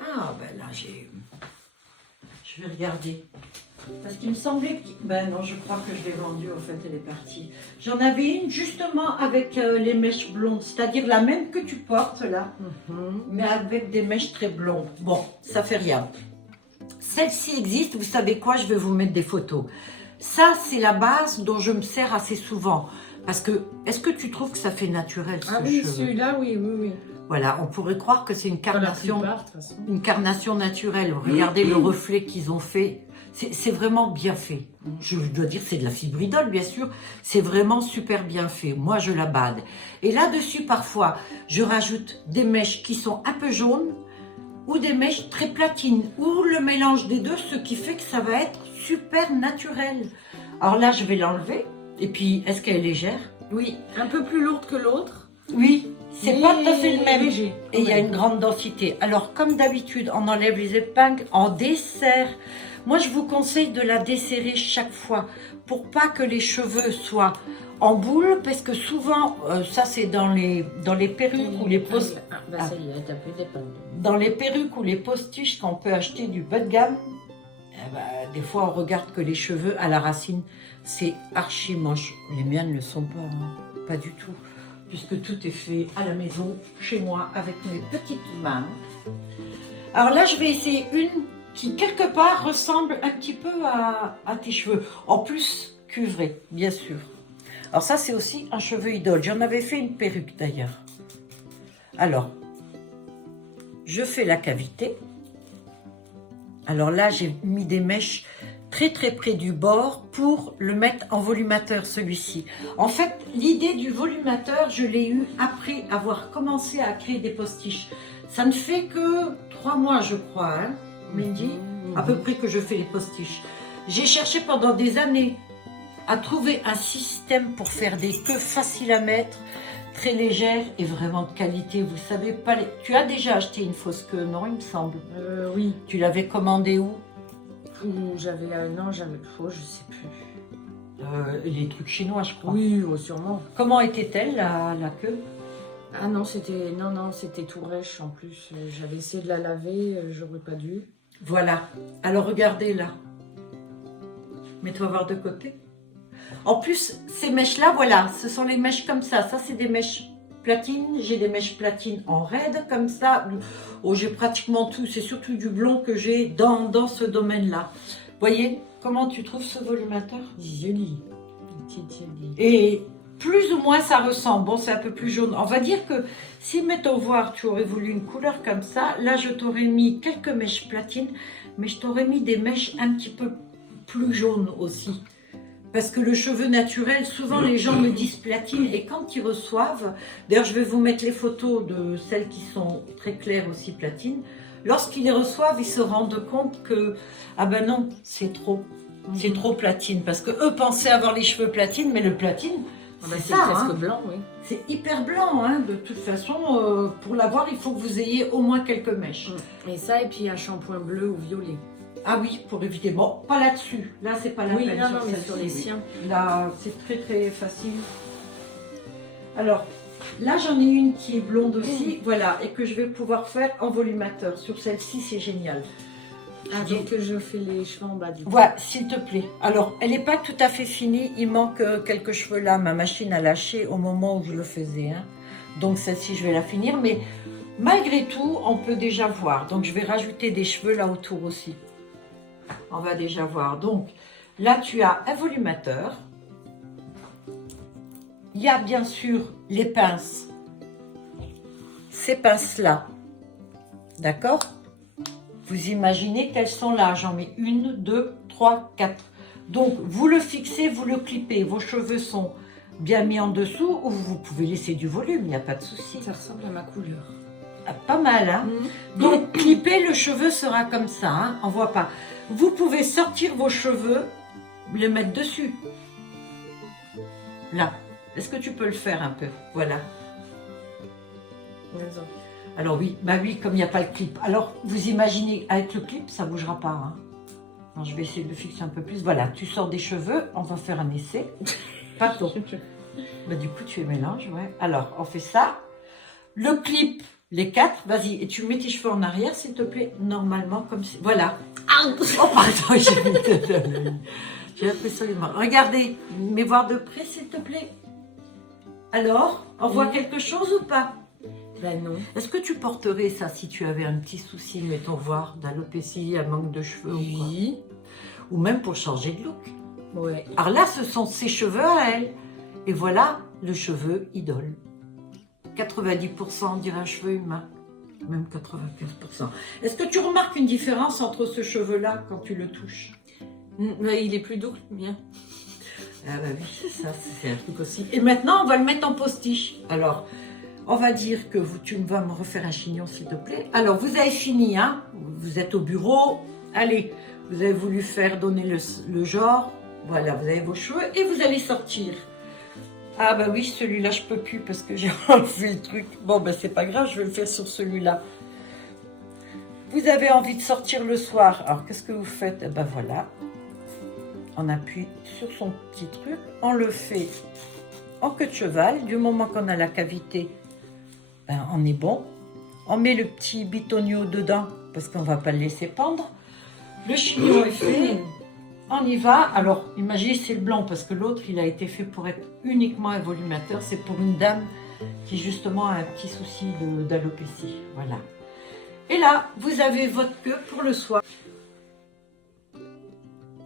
Ah, ben là, je vais regarder. Parce qu'il me semblait que... Ben non, je crois que je l'ai vendue, en fait, elle est partie. J'en avais une justement avec les mèches blondes, c'est-à-dire la même que tu portes là, mais avec des mèches très blondes. Bon, ça fait rien. Celle-ci existe, vous savez quoi, je vais vous mettre des photos. Ça, c'est la base dont je me sers assez souvent. Parce que, est-ce que tu trouves que ça fait naturel, ce Ah oui, cheveu? celui-là, oui, oui, oui. Voilà, on pourrait croire que c'est une carnation, La plupart, de toute façon. une carnation naturelle. Regardez le reflet qu'ils ont fait. C'est vraiment bien fait. Je dois dire, c'est de la fibridole, bien sûr. C'est vraiment super bien fait. Moi, je la bade. Et là-dessus, parfois, je rajoute des mèches qui sont un peu jaunes, ou des mèches très platines, ou le mélange des deux, ce qui fait que ça va être super naturel. Alors là, je vais l'enlever. Et puis, est-ce qu'elle est légère? Oui, un peu plus lourde que l'autre. Oui, c'est pas tout à fait le même. Léger. Et il y a une grande densité. Alors, comme d'habitude, on enlève les épingles, on desserre. Moi, je vous conseille de la desserrer chaque fois pour pas que les cheveux soient en boule, parce que souvent, ça c'est dans les perruques ou les postiches. Ah, bah ça y est, t'as plus d'épingles. Dans les perruques ou les postiches qu'on peut acheter du bas de gamme, eh ben, des fois on regarde que les cheveux à la racine, c'est archi moche. Les miennes ne le sont pas, hein. Pas du tout. Puisque tout est fait à la maison, chez moi, avec mes petites mains. Alors là, je vais essayer une qui, quelque part, ressemble un petit peu à tes cheveux. En plus, cuivré, bien sûr. Alors ça, c'est aussi un cheveu idole. J'en avais fait une perruque, d'ailleurs. Alors, je fais la cavité. Alors là, j'ai mis des mèches très très près du bord pour le mettre en volumateur, celui-ci. En fait, l'idée du volumateur, je l'ai eu après avoir commencé à créer des postiches. Ça ne fait que 3 mois, je crois, hein, Mindy, à peu près que je fais les postiches. J'ai cherché pendant des années à trouver un système pour faire des queues faciles à mettre, très légères et vraiment de qualité. Vous savez pas les... Tu as déjà acheté une fausse queue, non, il me semble? Oui. Tu l'avais commandée où? J'avais... non, j'avais... Oh, je sais plus. Les trucs chinois, je crois. Oui, sûrement. Comment était-elle, la queue? Ah non, c'était... Non, non, c'était tout rêche en plus. J'avais essayé de la laver, j'aurais pas dû. Voilà. Alors regardez là. Mets-toi voir de côté. En plus, ces mèches-là, voilà, ce sont les mèches comme ça. Ça, c'est des mèches platine. J'ai des mèches platine en raide, comme ça. Oh, j'ai pratiquement tout. C'est surtout du blond que j'ai dans ce domaine-là. Voyez, comment tu trouves ce volumateur? Joli. Petite jolie. Et plus ou moins, ça ressemble. Bon, c'est un peu plus jaune. On va dire que si, mettons voir, tu aurais voulu une couleur comme ça, là, je t'aurais mis quelques mèches platine, mais je t'aurais mis des mèches un petit peu plus jaunes aussi. Parce que le cheveu naturel, souvent les gens me disent platine et quand ils reçoivent, d'ailleurs je vais vous mettre les photos de celles qui sont très claires aussi platine, lorsqu'ils les reçoivent, ils se rendent compte que, ah ben non, c'est trop platine. Parce que eux pensaient avoir les cheveux platine, mais le platine, C'est c'est ça, presque hein. blanc, oui. C'est hyper blanc, hein. De toute façon, pour l'avoir, il faut que vous ayez au moins quelques mèches. Et ça, et puis un shampoing bleu ou violet. Ah oui, pour éviter. Bon, pas là-dessus. Là, c'est pas la Oui, peine. non, non, mais celle-ci, sur les oui. siens. Là, c'est très très facile. Alors, là, j'en ai une qui est blonde aussi, voilà, et que je vais pouvoir faire en volumateur. Sur celle-ci, c'est génial. Ah, donc je fais les cheveux en bas du coup. Voilà, s'il te plaît. Alors, elle n'est pas tout à fait finie, il manque quelques cheveux là. Ma machine a lâché au moment où je le faisais. Hein. Donc, celle-ci, je vais la finir, mais malgré tout, on peut déjà voir. Donc, je vais rajouter des cheveux là autour aussi. On va déjà voir. Donc, là, tu as un volumateur. Il y a bien sûr les pinces. Ces pinces-là. D'accord? Vous imaginez qu'elles sont là. J'en mets 1, 2, 3, 4. Donc, vous le fixez, vous le clippez. Vos cheveux sont bien mis en dessous ou vous pouvez laisser du volume, il n'y a pas de souci. Ça ressemble à ma couleur. Ah, pas mal, hein? Donc, clipper, le cheveu sera comme ça, hein? On voit pas. Vous pouvez sortir vos cheveux, les mettre dessus. Là. Est-ce que tu peux le faire un peu? Voilà. Alors oui, bah oui, comme il n'y a pas le clip. Alors, vous imaginez, avec le clip, ça ne bougera pas. Hein? Alors, je vais essayer de le fixer un peu plus. Voilà, tu sors des cheveux, on va faire un essai. Pardon. Bah, du coup, tu les mélanges, ouais. Alors, on fait ça. Le clip, les 4, vas-y. Et tu mets tes cheveux en arrière, s'il te plaît. Normalement, comme si... Voilà. Oh, pardon, j'ai appris ça. Regardez, mais voir de près, s'il te plaît. Alors, on voit quelque chose ou pas? Ben non. Est-ce que tu porterais ça si tu avais un petit souci, mettons voir, d'alopécie, un manque de cheveux ou quoi? Oui. Ou même pour changer de look? Ouais. Alors là, ce sont ses cheveux à elle. Et voilà le cheveu idole. 90%, on dirait un cheveu humain. Même 95%. Est-ce que tu remarques une différence entre ce cheveu-là quand tu le touches? Il est plus doux que le mien. Ah bah oui, ça c'est un truc aussi. Et maintenant, on va le mettre en postiche. Alors, on va dire que tu vas me refaire un chignon, s'il te plaît. Alors, vous avez fini, hein? Vous êtes au bureau. Allez, vous avez voulu faire donner le genre. Voilà, vous avez vos cheveux et vous allez sortir. Ah bah oui, celui-là, je peux plus parce que j'ai enlevé le truc. Bon, ben c'est pas grave, je vais le faire sur celui-là. Vous avez envie de sortir le soir. Alors, qu'est-ce que vous faites? Eh ben voilà. On appuie sur son petit truc. On le fait en queue de cheval. Du moment qu'on a la cavité, ben, on est bon. On met le petit bitonio dedans parce qu'on ne va pas le laisser pendre. Le chignon est fait. On y va. Alors, imaginez, c'est le blanc parce que l'autre, il a été fait pour être uniquement un volumateur. C'est pour une dame qui, justement, a un petit souci d'alopécie. Voilà. Et là, vous avez votre queue pour le soir.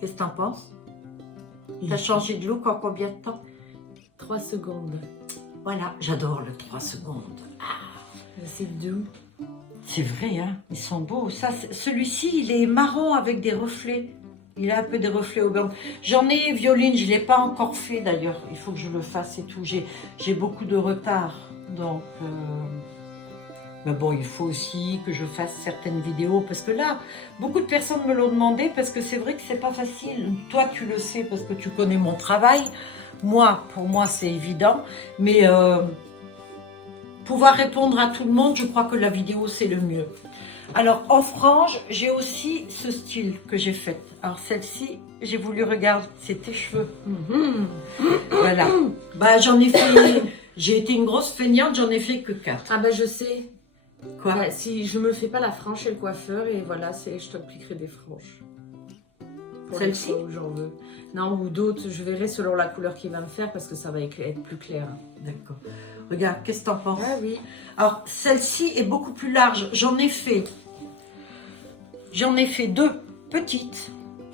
Qu'est-ce que tu en penses? Tu as changé de look en combien de temps? 3 secondes. Voilà, j'adore le 3 secondes. C'est doux. C'est vrai, hein? Ils sont beaux. Ça, celui-ci, il est marron avec des reflets. Il a un peu des reflets au blanc. J'en ai violine, je ne l'ai pas encore fait d'ailleurs. Il faut que je le fasse et tout. J'ai beaucoup de retard. Donc, mais bon, il faut aussi que je fasse certaines vidéos. Parce que là, beaucoup de personnes me l'ont demandé. Parce que c'est vrai que c'est pas facile. Toi, tu le sais parce que tu connais mon travail. Moi, pour moi, c'est évident. Mais pouvoir répondre à tout le monde, je crois que la vidéo, c'est le mieux. Alors, en frange, j'ai aussi ce style que j'ai fait. Alors, celle-ci, j'ai voulu regarder, c'est tes cheveux. Voilà. Bah, j'en ai fait... J'ai été une grosse feignante, j'en ai fait que 4. Ah ben je sais. Quoi? Bah, si je me fais pas la frange chez le coiffeur et voilà, je t'appliquerai des franges. pour Celle-ci? les fois où j'en veux. Non, ou d'autres, je verrai selon la couleur qu'il va me faire parce que ça va être plus clair. D'accord. Regarde, qu'est-ce que t'en penses? Ah oui. Alors, celle-ci est beaucoup plus large. J'en ai fait 2 petites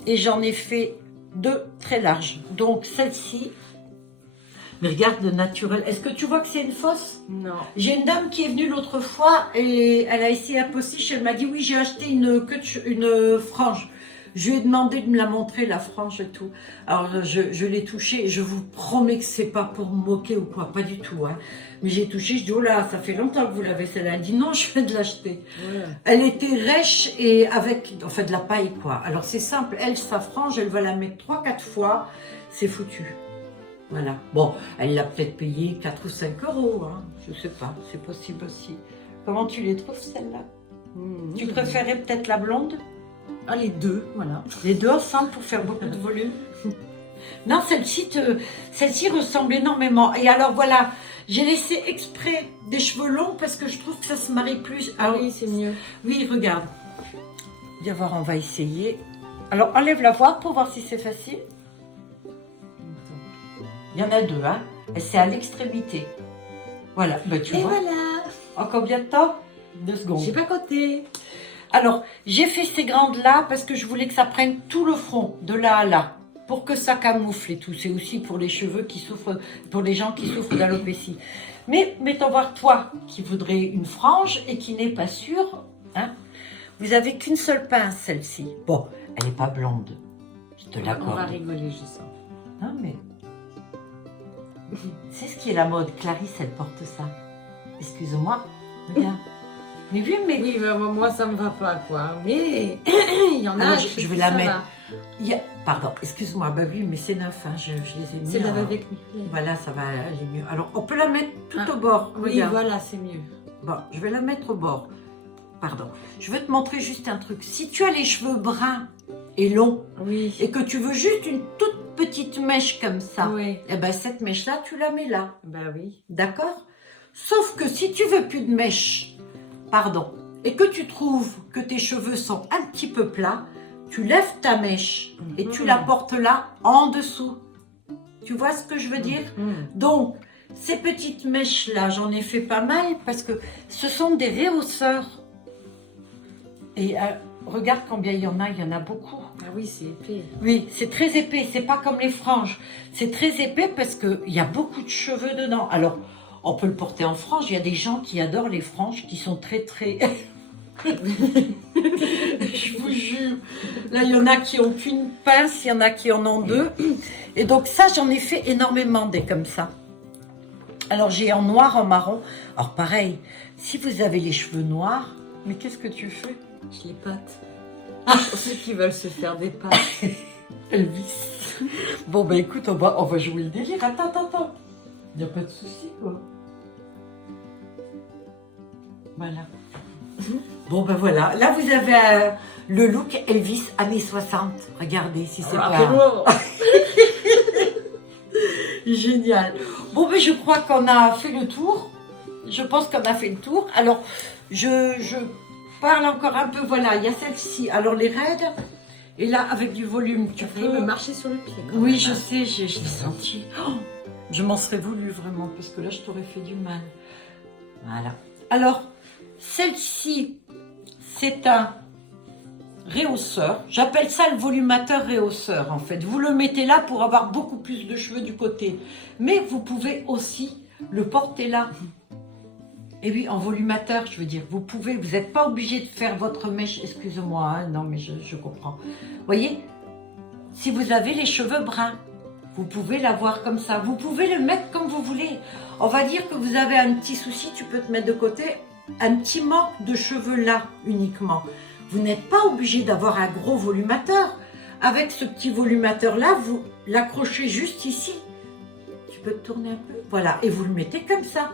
et j'en ai fait 2 très larges. Donc, celle-ci, mais regarde le naturel. Est-ce que tu vois que c'est une fausse? Non. J'ai une dame qui est venue l'autre fois et elle a essayé un postiche. Elle m'a dit oui, j'ai acheté une frange. Je lui ai demandé de me la montrer, la frange et tout. Alors, je l'ai touchée. Je vous promets que c'est pas pour me moquer ou quoi, pas du tout. Hein. Mais j'ai touché, je dis oh là, ça fait longtemps que vous l'avez celle-là. Elle dit non, je viens de l'acheter. Ouais. Elle était rêche et avec, en fait, de la paille quoi. Alors c'est simple, elle, sa frange, elle va la mettre 3-4 fois. C'est foutu. Voilà. Bon, elle l'a peut-être payé 4 ou 5 euros. Hein. Je sais pas, c'est possible aussi. Comment tu les trouves celles-là? Tu préférais peut-être la blonde? Ah, les deux, voilà. Les deux ensemble pour faire beaucoup de volume. Non, celle-ci ressemble énormément. Et alors voilà, j'ai laissé exprès des cheveux longs parce que je trouve que ça se marie plus. Ah oui, c'est mieux. Oui, regarde. Viens voir, on va essayer. Alors enlève la voile pour voir si c'est facile. Il y en a 2, hein. Et c'est à l'extrémité. Voilà, bah, tu Et vois. voilà. En combien de temps? 2 secondes. J'ai pas compté. Alors, j'ai fait ces grandes-là parce que je voulais que ça prenne tout le front, de là à là, pour que ça camoufle et tout. C'est aussi pour les cheveux qui souffrent, pour les gens qui souffrent d'alopécie. Mais mettons voir toi qui voudrais une frange et qui n'est pas sûr, hein. Vous avez qu'une seule pince, celle-ci. Bon, elle n'est pas blonde, je te On va l'accorde. rigoler, je sens. Non, mais... C'est ce qui est la mode. Clarisse, elle porte ça. Excuse-moi, regarde. Mais oui, mais... Oui, bah, moi, ça me va pas, quoi. Mais il y en a. Alors, je vais la ça mettre. va. Il y a... Pardon, excuse-moi, bah oui, mais c'est neuf, hein, je les ai mis. C'est là en- avec nous. Voilà, ça va aller mieux. Alors, on peut la mettre tout Ah, au bord. Oui, Regarde. voilà, c'est mieux. Bon, je vais la mettre au bord. Pardon. Je veux te montrer juste un truc. Si tu as les cheveux bruns et longs, Oui. et que tu veux juste une toute petite mèche comme ça, Oui. eh ben cette mèche-là, tu la mets là. Bah oui. D'accord? Sauf que si tu veux plus de mèche, pardon, et que tu trouves que tes cheveux sont un petit peu plats, tu lèves ta mèche et tu la portes là, en dessous. Tu vois ce que je veux dire? Donc, ces petites mèches-là, j'en ai fait pas mal parce que ce sont des rehausseurs. Et regarde combien il y en a beaucoup. Ah oui, c'est épais. Oui, c'est très épais, c'est pas comme les franges. C'est très épais parce qu'il y a beaucoup de cheveux dedans. Alors, on peut le porter en frange. Il y a des gens qui adorent les franges, qui sont très, très... Je vous jure. Là, il y en a qui ont qu'une pince, il y en a qui en ont 2. Et donc ça, j'en ai fait énormément des comme ça. Alors, j'ai en noir, en marron. Alors, pareil, si vous avez les cheveux noirs, mais qu'est-ce que tu fais? Je les pâte. Pour ceux qui veulent se faire des pâtes. Elvis. Bon, bah écoute, on va jouer le délire. Attends. Il n'y a pas de souci, quoi. Voilà. Bon, ben voilà. Là, vous avez le look Elvis années 60. Regardez si c'est pas... Génial. Bon, ben je crois qu'on a fait le tour. Je pense qu'on a fait le tour. Alors, je parle encore un peu. Voilà, il y a celle-ci. Alors, les raides. Et là, avec du volume, tu Il peux... me marcher sur le pied. quand Oui, même, je hein. sais, je l'ai senti. Oh, je m'en serais voulu vraiment, parce que là, je t'aurais fait du mal. Voilà. Alors, celle-ci, c'est un rehausseur. J'appelle ça le volumateur rehausseur, en fait. Vous le mettez là pour avoir beaucoup plus de cheveux du côté. Mais vous pouvez aussi le porter là. Et oui, en volumateur, je veux dire, vous n'êtes pas obligé de faire votre mèche, excusez-moi, hein, non, mais je comprends. Vous voyez, si vous avez les cheveux bruns, vous pouvez l'avoir comme ça. Vous pouvez le mettre comme vous voulez. On va dire que vous avez un petit souci, tu peux te mettre de côté un petit manque de cheveux là uniquement. Vous n'êtes pas obligé d'avoir un gros volumateur. Avec ce petit volumateur là, vous l'accrochez juste ici. Tu peux te tourner un peu. Voilà, et vous le mettez comme ça.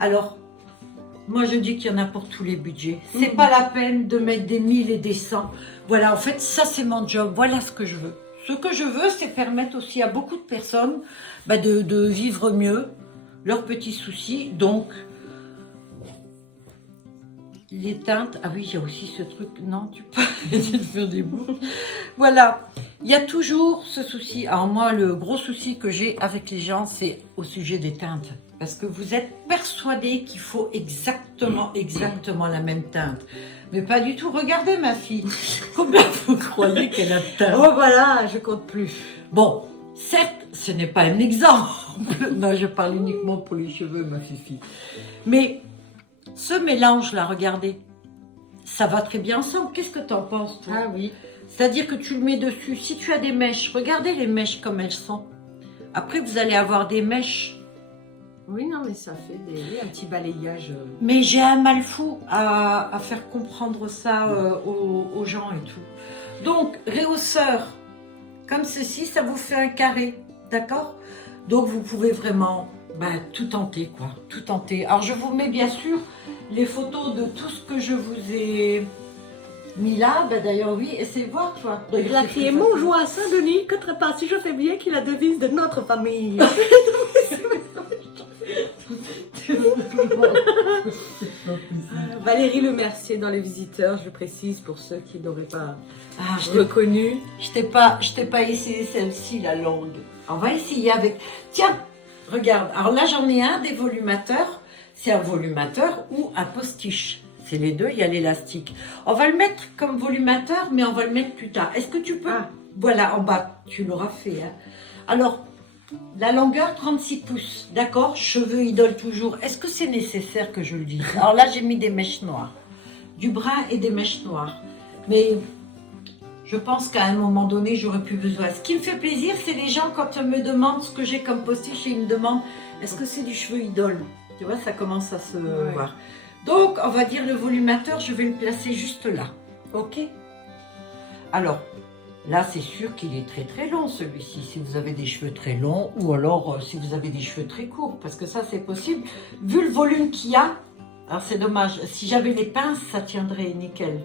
Alors, moi je dis qu'il y en a pour tous les budgets. C'est pas la peine de mettre des 1000 et des 100. Voilà, en fait, ça c'est mon job. Voilà ce que je veux. Ce que je veux, c'est permettre aussi à beaucoup de personnes de vivre mieux leurs petits soucis. Donc, les teintes. Ah oui, il y a aussi ce truc. Non, tu peux essayer de faire des bouts. Voilà. Il y a toujours ce souci. Alors moi, le gros souci que j'ai avec les gens, c'est au sujet des teintes. Parce que vous êtes persuadés qu'il faut exactement la même teinte. Mais pas du tout. Regardez ma fille. Combien vous croyez qu'elle a de teinte? Oh voilà, je compte plus. Bon, certes, ce n'est pas un exemple. Non, je parle uniquement pour les cheveux, ma fifi. Mais ce mélange-là, regardez, ça va très bien ensemble. Qu'est-ce que tu en penses, toi? Ah oui. C'est-à-dire que tu le mets dessus. Si tu as des mèches, regardez les mèches comme elles sont. Après, vous allez avoir des mèches. Oui, non, mais ça fait un petit balayage. Mais j'ai un mal fou à faire comprendre ça aux gens et tout. Donc, réhausseur, comme ceci, ça vous fait un carré, d'accord? Donc, vous pouvez vraiment tout tenter, quoi. Tout tenter. Alors, je vous mets bien sûr les photos de tout ce que je vous ai mis là. D'ailleurs, oui, essayez de voir, toi. Il a crié mon joie Saint-Denis, que trépas si je fais bien qu'il la devise de notre famille. Valérie Le Mercier dans Les Visiteurs, je précise pour ceux qui n'auraient pas reconnu. Je t'ai pas essayé celle-ci, la longue. On va essayer avec... Tiens, regarde. Alors là, j'en ai un des volumateurs. C'est un volumateur ou un postiche. C'est les deux, il y a l'élastique. On va le mettre comme volumateur, mais on va le mettre plus tard. Est-ce que tu peux... Voilà, en bas, tu l'auras fait. Hein. Alors, la longueur, 36 pouces. D'accord, cheveux idole toujours. Est-ce que c'est nécessaire que je le dise? Alors là, j'ai mis des mèches noires. Du brun et des mèches noires. Mais je pense qu'à un moment donné, j'aurais plus besoin. Ce qui me fait plaisir, c'est les gens, quand ils me demandent ce que j'ai comme postiche, et ils me demandent, est-ce que c'est du cheveu idole? Tu vois, ça commence à se voir. Donc, on va dire le volumateur, je vais le placer juste là. Ok? Alors, là, c'est sûr qu'il est très très long, celui-ci, si vous avez des cheveux très longs, ou alors si vous avez des cheveux très courts, parce que ça, c'est possible. Vu le volume qu'il y a, alors c'est dommage. Si j'avais les pinces, ça tiendrait nickel.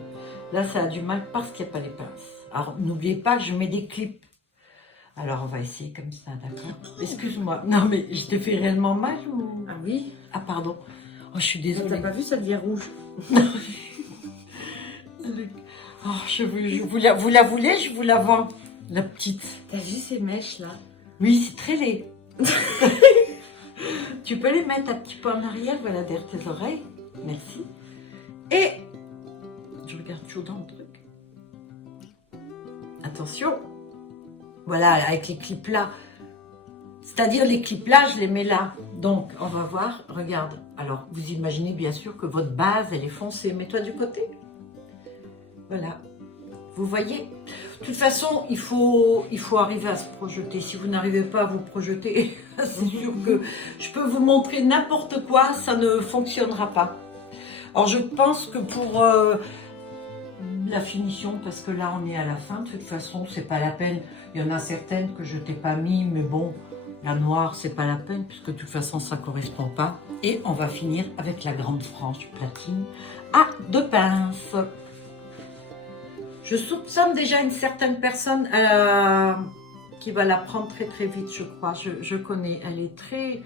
Là, ça a du mal parce qu'il n'y a pas les pinces. Alors, n'oubliez pas que je mets des clips. Alors, on va essayer comme ça, d'accord? Excuse-moi. Non, mais je t'ai fait réellement mal ou... Ah oui? Ah, pardon. Oh, je suis désolée. T'as pas vu, ça devient rouge. Oh, vous la voulez, je vous la vends, la petite. T'as vu ces mèches là? Oui, c'est très laid. Tu peux les mettre un petit peu en arrière, voilà, derrière tes oreilles. Merci. Et je regarde toujours dans le truc. Attention. Voilà, avec les clips là. C'est-à-dire les clips là, je les mets là. Donc, on va voir. Regarde. Alors, vous imaginez bien sûr que votre base, elle est foncée. Mets-toi du côté. Voilà. Vous voyez? De toute façon, il faut arriver à se projeter. Si vous n'arrivez pas à vous projeter, c'est sûr que je peux vous montrer n'importe quoi, ça ne fonctionnera pas. Alors, je pense que pour la finition, parce que là, on est à la fin, de toute façon, c'est pas la peine. Il y en a certaines que je t'ai pas mis, mais bon, la noire, c'est pas la peine, puisque de toute façon, ça correspond pas. Et on va finir avec la grande frange platine à 2 pinces. Je soupçonne déjà une certaine personne qui va la prendre très très vite, je crois. Je connais, elle est très,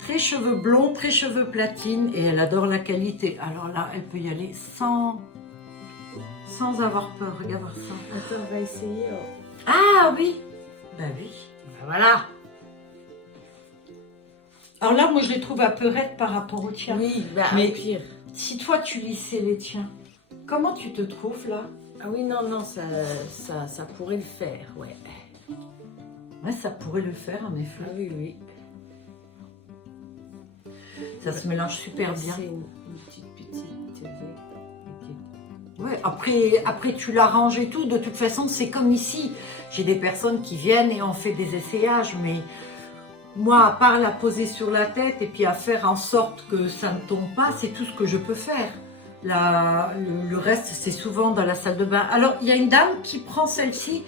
très cheveux blonds, très cheveux platine et elle adore la qualité. Alors là, elle peut y aller sans avoir peur. Regarde ça. Attends, on va essayer. Ah oui. Ben oui. Ben voilà. Alors là, moi je les trouve un peu raides par rapport aux tiens. Oui, mais pire. Si toi tu lissais les tiens, comment tu te trouves là? Ah oui, non, ça pourrait le faire, ouais. Ouais, ça pourrait le faire en effet. Ah oui, oui. Ça se mélange super bien. C'est une petite. Ouais, après tu l'arranges et tout. De toute façon, c'est comme ici. J'ai des personnes qui viennent et on fait des essayages, mais moi, à part la poser sur la tête et puis à faire en sorte que ça ne tombe pas, c'est tout ce que je peux faire. Le reste, c'est souvent dans la salle de bain. Alors, il y a une dame qui prend celle-ci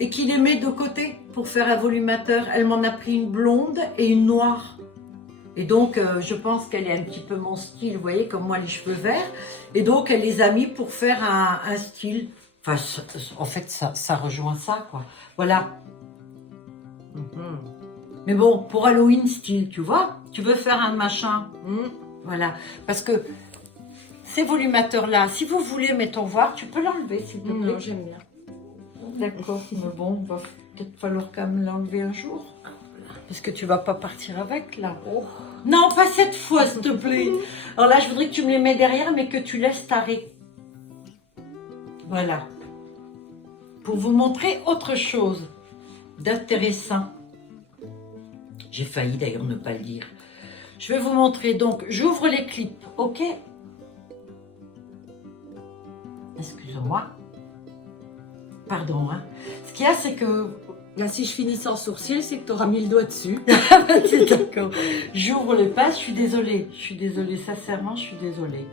et qui les met de côté pour faire un volumateur. Elle m'en a pris une blonde et une noire. Et donc, je pense qu'elle est un petit peu mon style, vous voyez, comme moi, les cheveux verts. Et donc, elle les a mis pour faire un style. Enfin, en fait, ça rejoint ça, quoi. Voilà. Mais bon, pour Halloween style, tu vois, tu veux faire un machin. Voilà. Parce que ces volumateurs-là, si vous voulez, mettons voir, tu peux l'enlever, s'il te plaît. Non, j'aime bien. D'accord, mais bon, va peut-être falloir quand même l'enlever un jour. Parce que tu vas pas partir avec, là. Oh. Non, pas cette fois, s'il te plaît. Alors là, je voudrais que tu me les mets derrière, mais que tu laisses t'arrêter. Voilà. Pour vous montrer autre chose d'intéressant. J'ai failli d'ailleurs ne pas le dire. Je vais vous montrer, donc, j'ouvre les clips, ok? Excusez-moi. Pardon, hein. Ce qu'il y a, c'est que... Là, si je finis sans sourcil, c'est que tu auras mis le doigt dessus. C'est d'accord. J'ouvre les pages, je suis désolée, sincèrement, je suis désolée.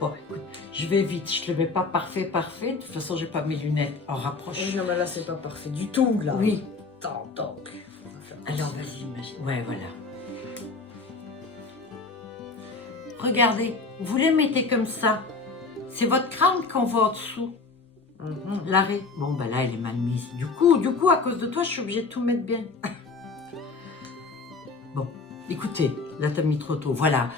Bon, écoute, je vais vite, je ne le mets pas parfait. De toute façon, j'ai pas mes lunettes. En rapproche. Non, mais là, c'est pas parfait du tout, là. Oui. Attends. Alors, vas-y, imagine. Ouais, voilà. Regardez, vous les mettez comme ça. C'est votre crâne qu'on voit en dessous. L'arrêt. Bon, ben là, elle est mal mise. Du coup, à cause de toi, je suis obligée de tout mettre bien. Bon, écoutez, là, t'as mis trop tôt. Voilà.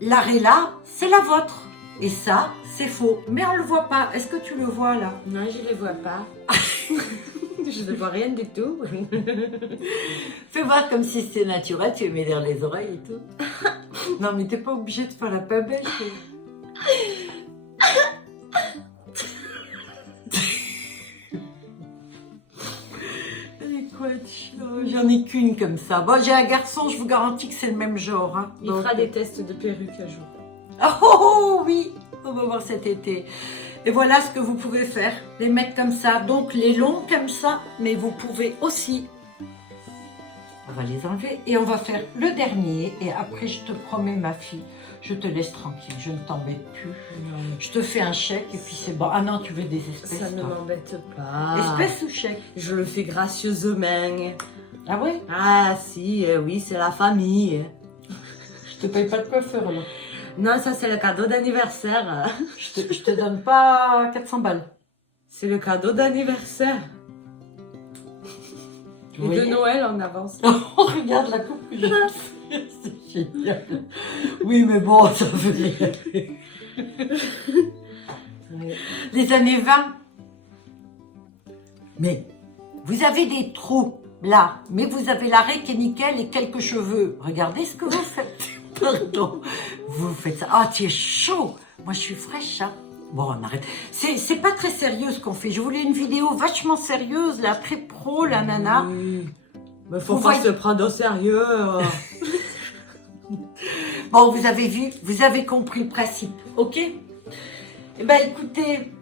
L'arrêt là, c'est la vôtre. Et ça, c'est faux. Mais on le voit pas. Est-ce que tu le vois, là? Non, je les vois pas. Je ne vois rien du tout. Fais voir comme si c'était naturel. Tu les mets derrière les oreilles et tout. Non, mais t'es pas obligée de faire la pas belle. J'en ai qu'une comme ça. Bon, j'ai un garçon, je vous garantis que c'est le même genre. Hein. Il fera des tests de perruque un jour. Oh oui, on va voir cet été. Et voilà ce que vous pouvez faire. Les mettre comme ça. Donc les longs comme ça, mais vous pouvez aussi. On va les enlever et on va faire le dernier. Et après, je te promets, ma fille, je te laisse tranquille. Je ne t'embête plus. Non. Je te fais un chèque et puis c'est bon. Ah non, tu veux des espèces? Ça ne toi. m'embête pas. Espèces ou chèques? Je le fais gracieusement. Ah oui? Ah si, oui, c'est la famille. Je te paye pas de coiffeur là. Non, ça c'est le cadeau d'anniversaire. Je te donne pas 400 balles. C'est le cadeau d'anniversaire. Vous Et de voyez? Noël en avance. Oh, regarde la coupe que j'ai fait. C'est génial. Oui, mais bon, ça veut rien dire. Les années 20. Mais vous avez des trous là, mais vous avez l'arrêt qui est nickel et quelques cheveux. Regardez ce que vous faites. Pardon. Vous faites ça. Ah, tu es chaud. Moi, je suis fraîche, hein. Bon, on arrête. C'est pas très sérieux ce qu'on fait. Je voulais une vidéo vachement sérieuse, là, très pro, la nana. Oui. Mais faut Vous pas voyez- se prendre au sérieux. Bon, vous avez vu, vous avez compris le principe, ok? Eh ben, écoutez,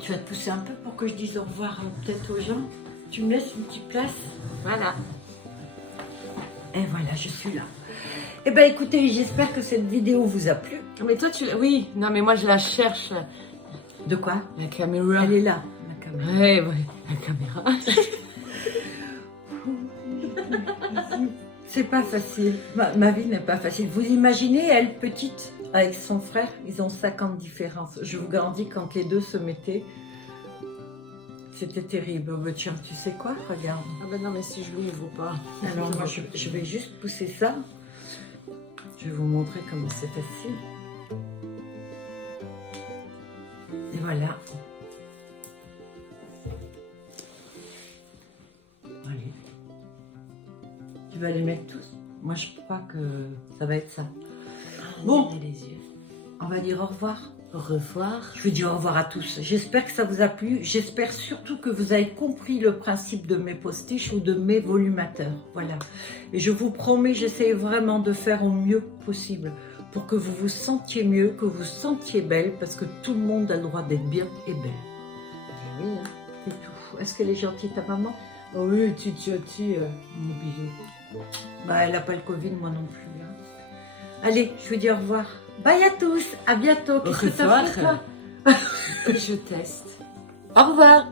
tu vas te pousser un peu pour que je dise au revoir peut-être aux gens. Tu me laisses une petite place? Voilà. Et voilà, je suis là. Eh ben, écoutez, j'espère que cette vidéo vous a plu. Mais toi, oui. Non, mais moi, je la cherche. De quoi? La caméra. Elle est là, la caméra. Ouais, la caméra. C'est pas facile. Ma vie n'est pas facile. Vous imaginez, elle, petite, avec son frère, ils ont 5 ans de différence. Je vous garantis, quand les deux se mettaient, c'était terrible. Oh, ben, tiens, tu sais quoi? Regarde. Ah ben non, mais si je l'ouvre pas. Alors, moi, je vais juste pousser ça. Je vais vous montrer comment c'est facile. Et voilà. Allez. Tu vas les mettre tous? Moi, je crois que ça va être ça. Bon. Les yeux. On va dire au revoir. Au revoir. Je veux dire au revoir à tous. J'espère que ça vous a plu. J'espère surtout que vous avez compris le principe de mes postiches ou de mes volumateurs. Voilà. Et je vous promets, j'essaie vraiment de faire au mieux possible pour que vous vous sentiez mieux, que vous sentiez belle, parce que tout le monde a le droit d'être bien et belle. Oui, hein. C'est tout. Est-ce qu'elle est gentille, ta maman? Oh oui, titi. Mon bisou. Bah, elle n'a pas le Covid, moi non plus. Hein. Allez, je vous dis au revoir. Bye à tous. À bientôt. Qu'est-ce que ça fait, toi? Je teste. Au revoir.